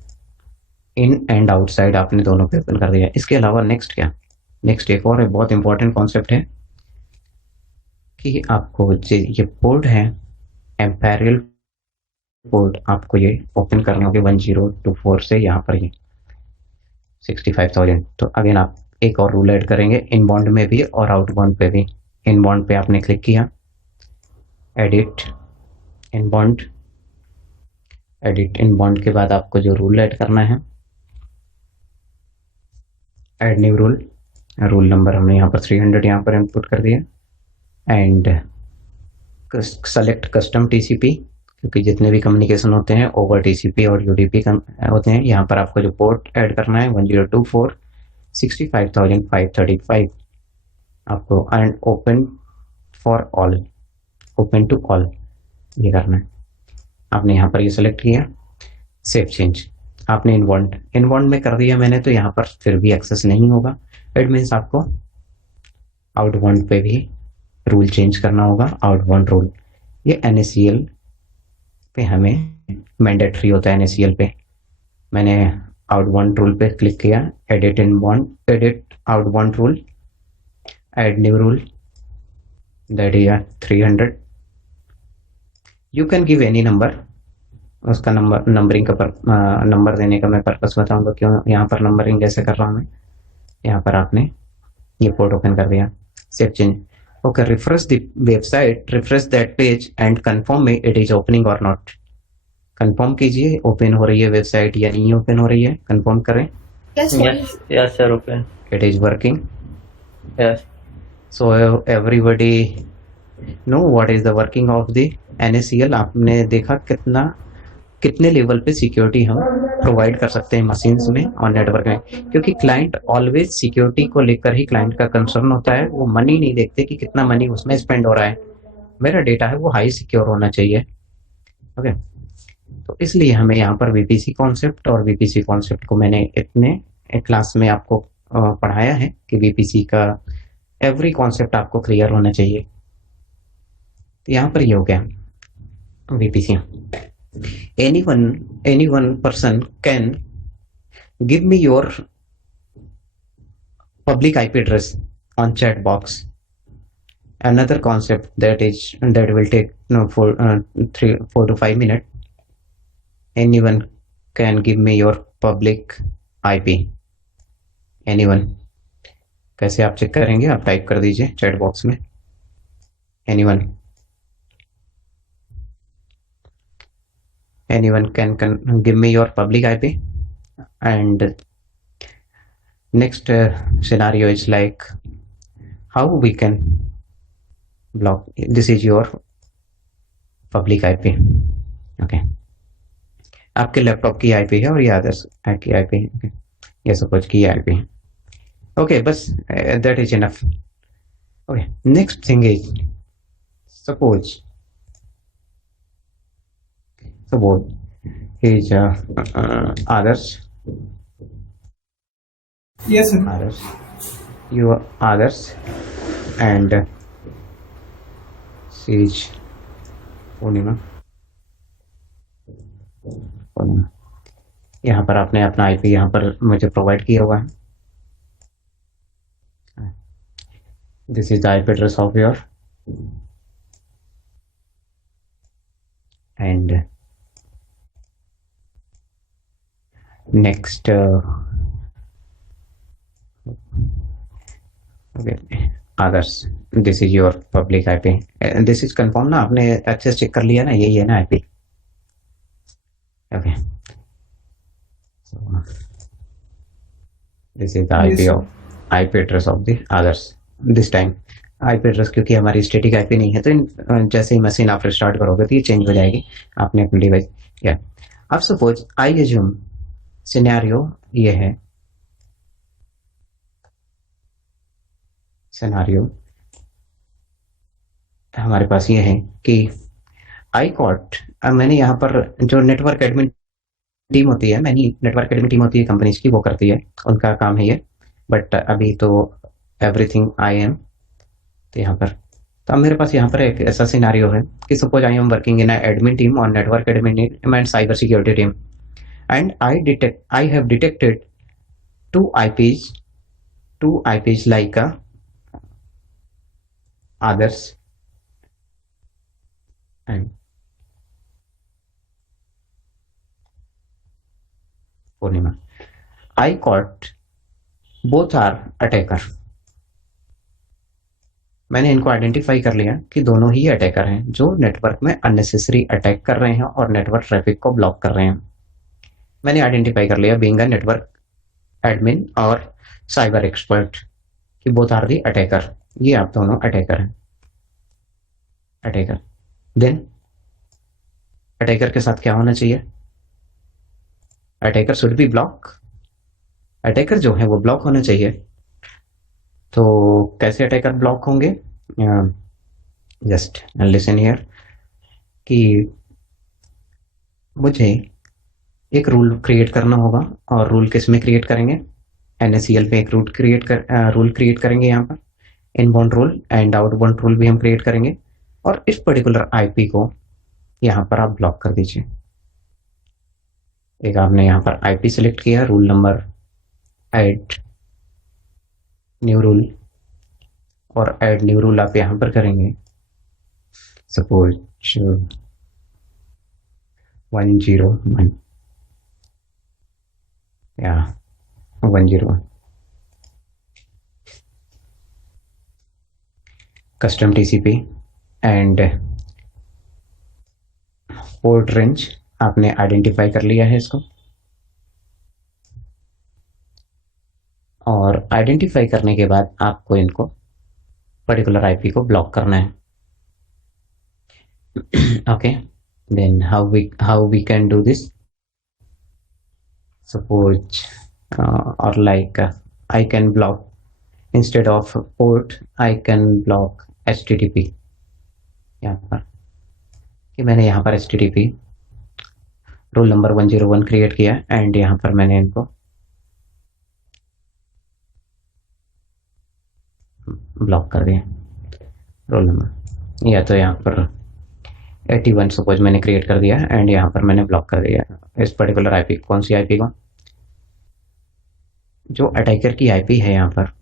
इन एंड आउटसाइड आपने दोनों पे ओपन कर दिया। इसके अलावा नेक्स्ट क्या? नेक्स्ट एक और बहुत इंपॉर्टेंट कॉन्सेप्ट है कि आपको ये पोर्ट है एम्पेरियल पोर्ट, आपको ये ओपन करने होंगे 1024 से यहाँ पर ये 65,000। तो अगेन आप एक और रूल ऐड करेंगे इनबाउंड में भी और आउटबाउंड पे भी। इनबाउंड पे आपने क्लिक किया, एडिट इनबाउंड, एडिट इनबाउंड के बाद आपको जो रूल ऐड करना है, ऐड न्यू रूल नंबर हमने यहाँ पर 300 यहाँ पर इनपुट कर दिया एंड सेलेक्ट कस्टम TCP, क्योंकि जितने भी कम्युनिकेशन होते हैं ओवर TCP और UDP होते हैं। यहाँ पर आपको जो पोर्ट ऐड करना है 1024 65,535 आपको, and open for all, open to all ये करना है। आपने यहाँ पर ये सेलेक्ट किया, सेव चेंज आपने इनबाउंड में कर दिया मैंने, तो यहाँ पर फिर भी एक्सेस नहीं होगा। इट मीन्स आपको आउटबाउंड पे भी रूल चेंज करना होगा। आउटबाउंड रूल ये NaCl पे हमें मैंडेटरी होता है। NaCl पे मैंने आउटबाउंड रूल पे क्लिक किया, edit outbound rule, add new rule, that is 300। You can give any number, उसका नंबरिंग का नंबर देने का मैं पर्पस बताऊंगा क्यों यहाँ पर नंबरिंग कैसे कर रहा हूँ मैं। यहाँ पर आपने ये पोर्ट ओपन कर दिया, save change. Okay, refresh the website, refresh that page and confirm में इट इज ओपनिंग और नॉट। कंफर्म कीजिए ओपन हो रही है वेबसाइट या नहीं ओपन हो रही है, कंफर्म करें। Yes, Yes, sir, open. It is working. Yes. So everybody know what is the working of the NaCl। आपने देखा कितने लेवल पे सिक्योरिटी हम प्रोवाइड कर सकते हैं मशीन्स में और नेटवर्क में, क्योंकि क्लाइंट ऑलवेज सिक्योरिटी को लेकर ही क्लाइंट का कंसर्न होता है। वो मनी नहीं देखते कि कितना मनी उसमें स्पेंड हो रहा है, मेरा डेटा है वो हाई सिक्योर होना चाहिए। ओके, तो इसलिए हमें यहाँ पर VPC कॉन्सेप्ट, और VPC कॉन्सेप्ट को मैंने इतने क्लास में आपको पढ़ाया है कि VPC का एवरी कॉन्सेप्ट आपको क्लियर होना चाहिए। तो यहाँ पर ये हो गया VPC। any one person can give me your public IP address on chat box. Another concept that will take 4 to 5 minutes. Anyone can give me your public IP. Anyone, कैसे आप चेक करेंगे? आप टाइप कर दीजिए chat box में anyone can give me your public IP. And next scenario is like how we can block. This is your public IP. okay, आपके laptop की IP है और ये अदर्स की IP है। okay, ये सपोज की IP है। okay, बस that is enough. okay, next thing is suppose is others. Yes, sir. Others, your others, and Sage पूर्णिमा। यहाँ पर आपने अपना IP यहाँ पर मुझे प्रोवाइड किया हुआ है। This is the IP address of your and next okay, others, this is your public IP and this is confirm ना, आपने एक्सेस चेक कर लिया ना, यही है ना IP। okay, so this is the Yes, IP address of the others this time। IP address क्योंकि हमारी स्टेटिक IP नहीं है, तो जैसे ही मशीन आप स्टार्ट करोगे तो ये चेंज हो जाएगी आपने अपनी डिवाइस। या अब सपोज आई एज्यूम सिनेरियो ये है, सिनेरियो हमारे पास ये है कि आई कॉट, मैंने यहाँ पर जो नेटवर्क एडमिन टीम होती है, नेटवर्क एडमिन टीम होती है कंपनीज की, वो करती है, उनका काम है ये। बट अभी तो एवरीथिंग आई एम, तो यहाँ पर तो अब मेरे पास यहाँ पर एक ऐसा सिनेरियो है कि suppose I am working in admin team और network admin and cyber security team and I have detected two IPs like others and Purnima. I caught both are attacker। मैंने इनको आइडेंटिफाई कर लिया कि दोनों ही अटैकर हैं जो नेटवर्क में अननेसेसरी अटैक कर रहे हैं और नेटवर्क ट्रैफिक को ब्लॉक कर रहे हैं। मैंने आइडेंटिफाई कर लिया बीइंग अ नेटवर्क एडमिन और साइबर एक्सपर्ट कि बोथ आर दी अटैकर, ये आप दोनों अटैकर हैं। अटैकर देन अटैकर के साथ क्या होना चाहिए? Attacker should be block. Attacker जो है वो ब्लॉक होना चाहिए। तो कैसे अटैकर ब्लॉक होंगे? जस्ट लिसन हियर कि मुझे एक रूल क्रिएट करना होगा, और रूल किस में क्रिएट करेंगे? NaCl पे एक रूल क्रिएट करेंगे यहाँ पर, inbound rule and outbound rule भी हम क्रिएट करेंगे, और इस पर्टिकुलर IP को यहाँ पर आप ब्लॉक कर दीजिए। एक आपने यहाँ पर IP सेलेक्ट किया, rule number add new rule, और ऐड न्यू रूल आप यहाँ पर करेंगे सपोज 101 या 101। Custom TCP and port range आपने आइडेंटिफाई कर लिया है इसको, और आइडेंटिफाई करने के बाद आपको इनको पर्टिकुलर आईपी को ब्लॉक करना है. Okay, then how we can do this? Suppose or like I can block, instead of port I can block HTTP. यहाँ पर कि मैंने यहाँ पर HTTP रोल नंबर 101 क्रिएट किया एंड यहाँ पर मैंने इनको ब्लॉक कर दिया रोल नंबर, या तो यहाँ पर 81 सपोज मैंने क्रिएट कर दिया एंड यहाँ पर मैंने ब्लॉक कर दिया इस पर्टिकुलर आईपी. कौन सी आईपी को? जो अटैकर की आईपी है यहाँ पर.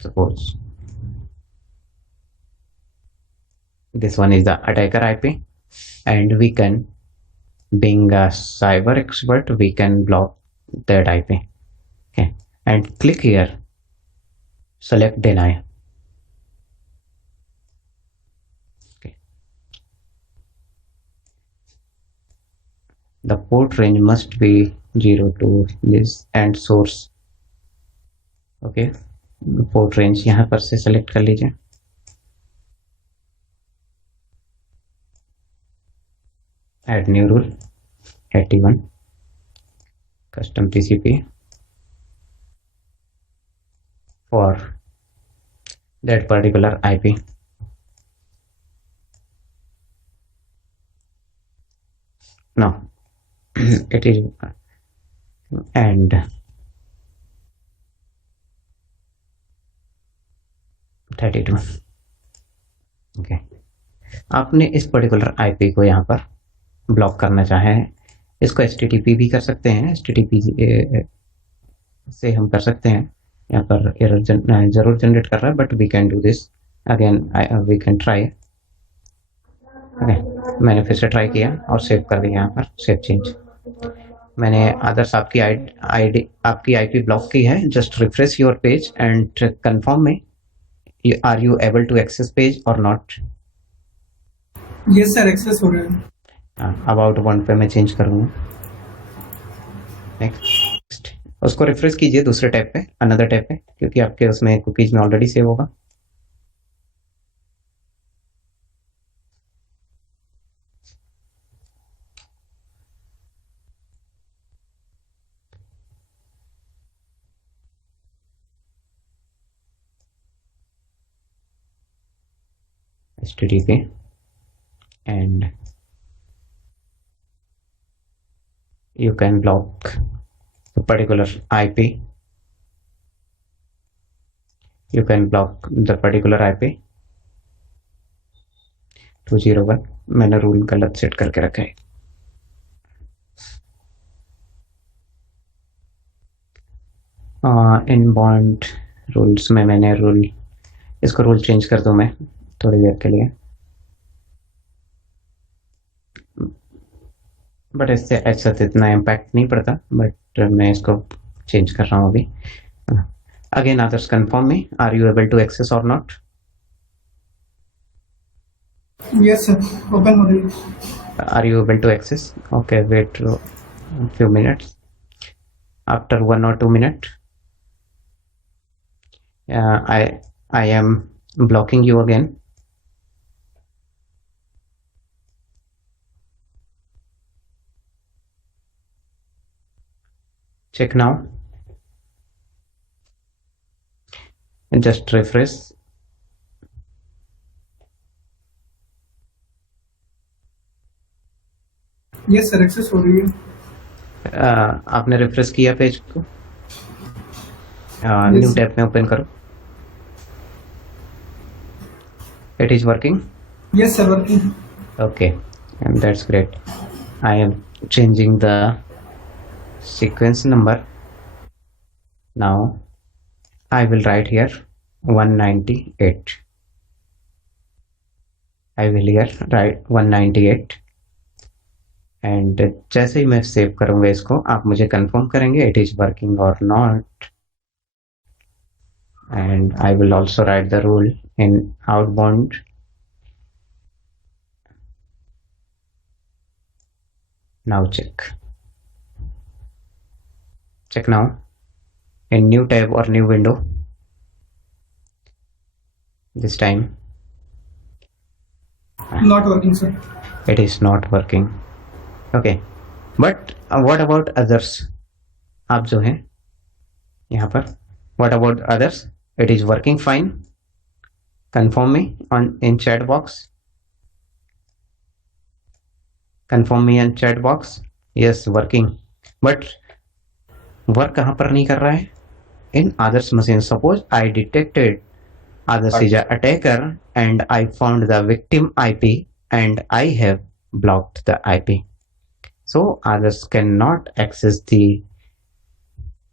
Suppose this one is the attacker IP and we can, being a cyber expert, we can block that IP. Okay, and click here, select deny. Okay, the port range must be 0 to this and source. Okay, port range यहाँ पर से select कर लीजिए. Add new rule 81 custom TCP for that particular IP. No, it is and okay. आपने इस particular IP को यहाँ पर ब्लॉक करना चाहे हैं. इसको HTTP भी कर सकते हैं, HTTP से हम कर सकते हैं. यहाँ पर एरर जरूर जनरेट कर रहा है but we can do this again, we can try. मैंने फिर से ट्राई किया और सेव कर दिया. यहाँ पर सेव चेंज. मैंने आदर्श आपकी आपकी आईपी ब्लॉक की है. Just refresh your page and confirm में are you able to access page और नॉट. यस सर, एक्सेस हो रहा है. अबाउट 1 पे मैं चेंज करूँगा. नेक्स्ट उसको रिफ्रेश कीजिए दूसरे टैब पे, अनदर टैब पे, क्योंकि आपके उसमें कुकीज में ऑलरेडी सेव होगा. HTTP and you can block the particular IP. You can block the particular IP 201. मैंने रूल गलत सेट करके रखा है. इनबाउंड रूल्स में मैंने रूल, इसको रूल चेंज कर दूं मैं थोड़ी देर के लिए, बट इससे ऐसा इतना इम्पैक्ट नहीं पड़ता. बट मैं इसको चेंज कर रहा हूँ अभी. Again others confirm me, are you able to access और नॉट? यस सर, ओपन हो रही है. Are you able to access? Okay, wait a few minutes. After 1 or 2 minutes, I am blocking you again. Check now. Just refresh. Yes sir, access हो रही है. आपने refresh किया page को? New tab में ओपन करो. It is working? Yes sir, working. Okay, and that's great. I am changing the sequence number. Now I will write here 198. I will here write 198. And जैसे ही मैं save करूंगा इसको, आप मुझे confirm करेंगे it is working और not. and I will also write the rule in outbound. Now check now in new tab or new window. This time Not working, sir. it is not working. Okay, but what about others? आप जो हैं यहाँ पर, what about others? It is working fine. Confirm me in chat box. Confirm me in chat box. Yes, working. But work कहाँ पर नहीं कर रहा है? In others machine. Suppose I detected others is an attacker and I found the victim IP and I have blocked the IP. So others cannot access the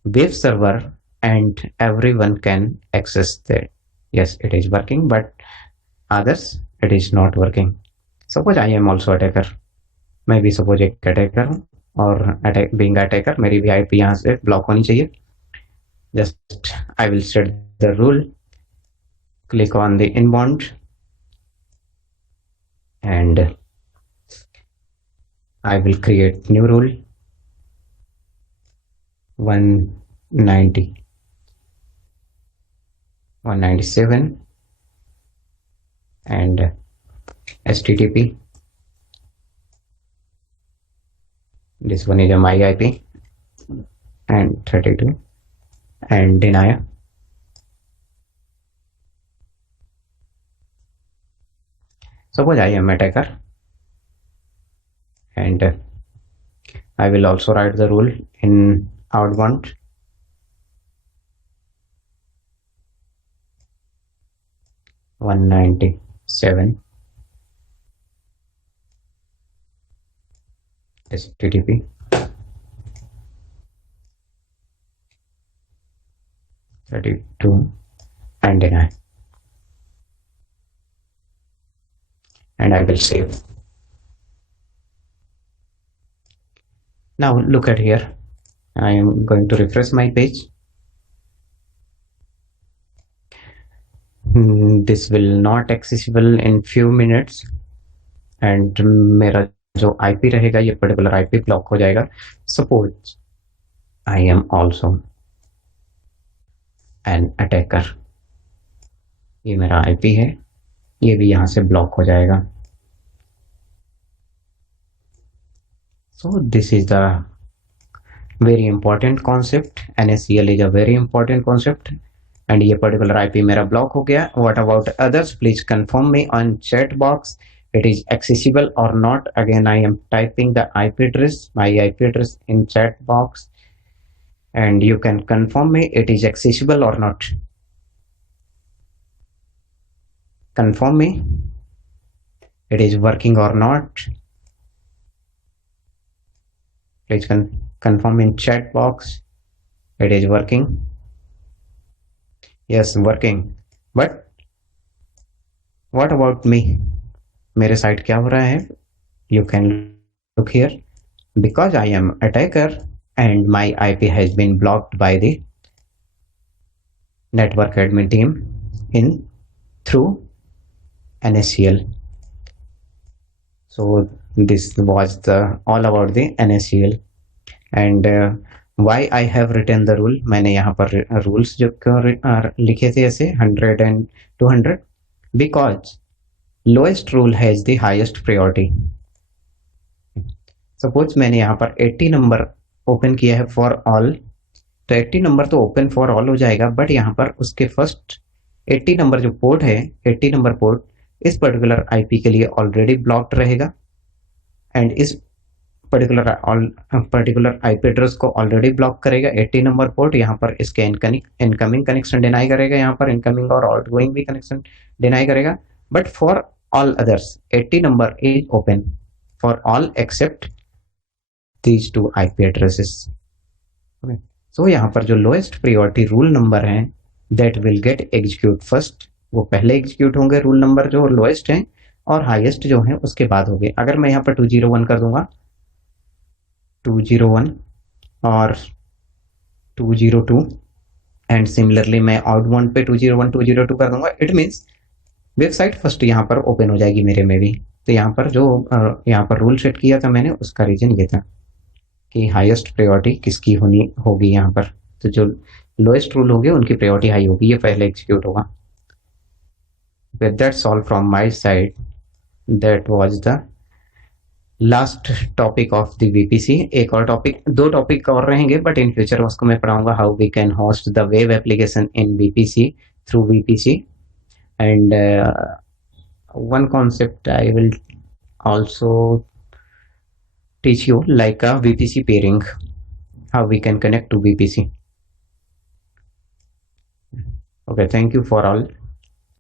web server and everyone can access that. Yes, it is working, but others it is not working. Suppose I am also attacker. मैं भी suppose एक attacker हूँ और being attacker मेरी भी IP यहाँ से block होनी चाहिए. Just I will set the rule. Click on the inbound and I will create new rule 190 197 and HTTP. This one is a my IP and 32 and deny. Suppose I am attacker and I will also write the rule in outbound. (197) HTTP 32 and deny, and I will save. Now look at here. I am going to refresh my page. This will not accessible in few minutes and मेरा जो IP रहेगा ये particular IP block हो जाएगा. Suppose I am also an attacker. ये मेरा IP है, ये भी यहाँ से block हो जाएगा. So this is the very important concept. NACL is a very important concept and ये particular IP मेरा block हो गया. What about others? Please confirm me on chat box. It is accessible or not. Again I am typing the IP address, my IP address in chat box, and you can confirm me it is accessible or not. Confirm me it is working or not. Please confirm in chat box it is working. Yes, working. But what about me? मेरे side क्या हो रहा है? You can look here. Because I am attacker and my IP has been blocked by the network admin team through NACL. So this was all about the NACL and why I have written the rule. मैंने यहाँ पर rules जो लिखे थे ऐसे 100 and 200 because lowest rule has the highest priority. Suppose मैंने यहाँ पर 80 नंबर ओपन किया है फॉर ऑल, तो 80 नंबर तो ओपन फॉर ऑल हो जाएगा, बट यहाँ पर उसके फर्स्ट 80 नंबर जो पोर्ट है, 80 नंबर पोर्ट इस पर्टिकुलर आईपी के लिए ऑलरेडी ब्लॉक्ड रहेगा एंड इस पर्टिकुलर आईपी एड्रेस को ऑलरेडी ब्लॉक करेगा 80 नंबर पोर्ट. यहाँ पर इसके इनकमिंग कनेक्शन डिनाई करेगा, यहाँ पर इनकमिंग और आउटगोइंग भी कनेक्शन डिनाई करेगा. But for all others 80 number is open for all except these two IP addresses. Okay. So यहाँ पर जो lowest priority rule number हैं that will get execute first, वो पहले execute होंगे rule number जो lowest हैं और highest जो हैं उसके बाद होंगे. अगर मैं यहाँ पर 201 कर दूंगा 201 और 202 एंड सिमिलरली मैं आउट 1 पे 201 202 कर दूंगा. इट मीन्स वेबसाइट फर्स्ट यहाँ पर ओपन हो जाएगी मेरे में भी. तो यहाँ पर जो यहाँ पर रूल सेट किया था मैंने, उसका रीजन ये था कि हाईएस्ट प्रायोरिटी किसकी होनी होगी यहाँ पर. तो जो लोएस्ट रूल होंगे उनकी प्रायोरिटी हाई होगी, ये पहले एग्जीक्यूट होगा. That's all from my side. That was the last topic of the VPC. एक और टॉपिक, 2 टॉपिक और रहेंगे बट इन फ्यूचर उसको मैं पढ़ाऊंगा, how we can host the web application in VPC through VPC. And one concept I will also teach you, like a VPC pairing, how we can connect to VPC. Okay, thank you for all.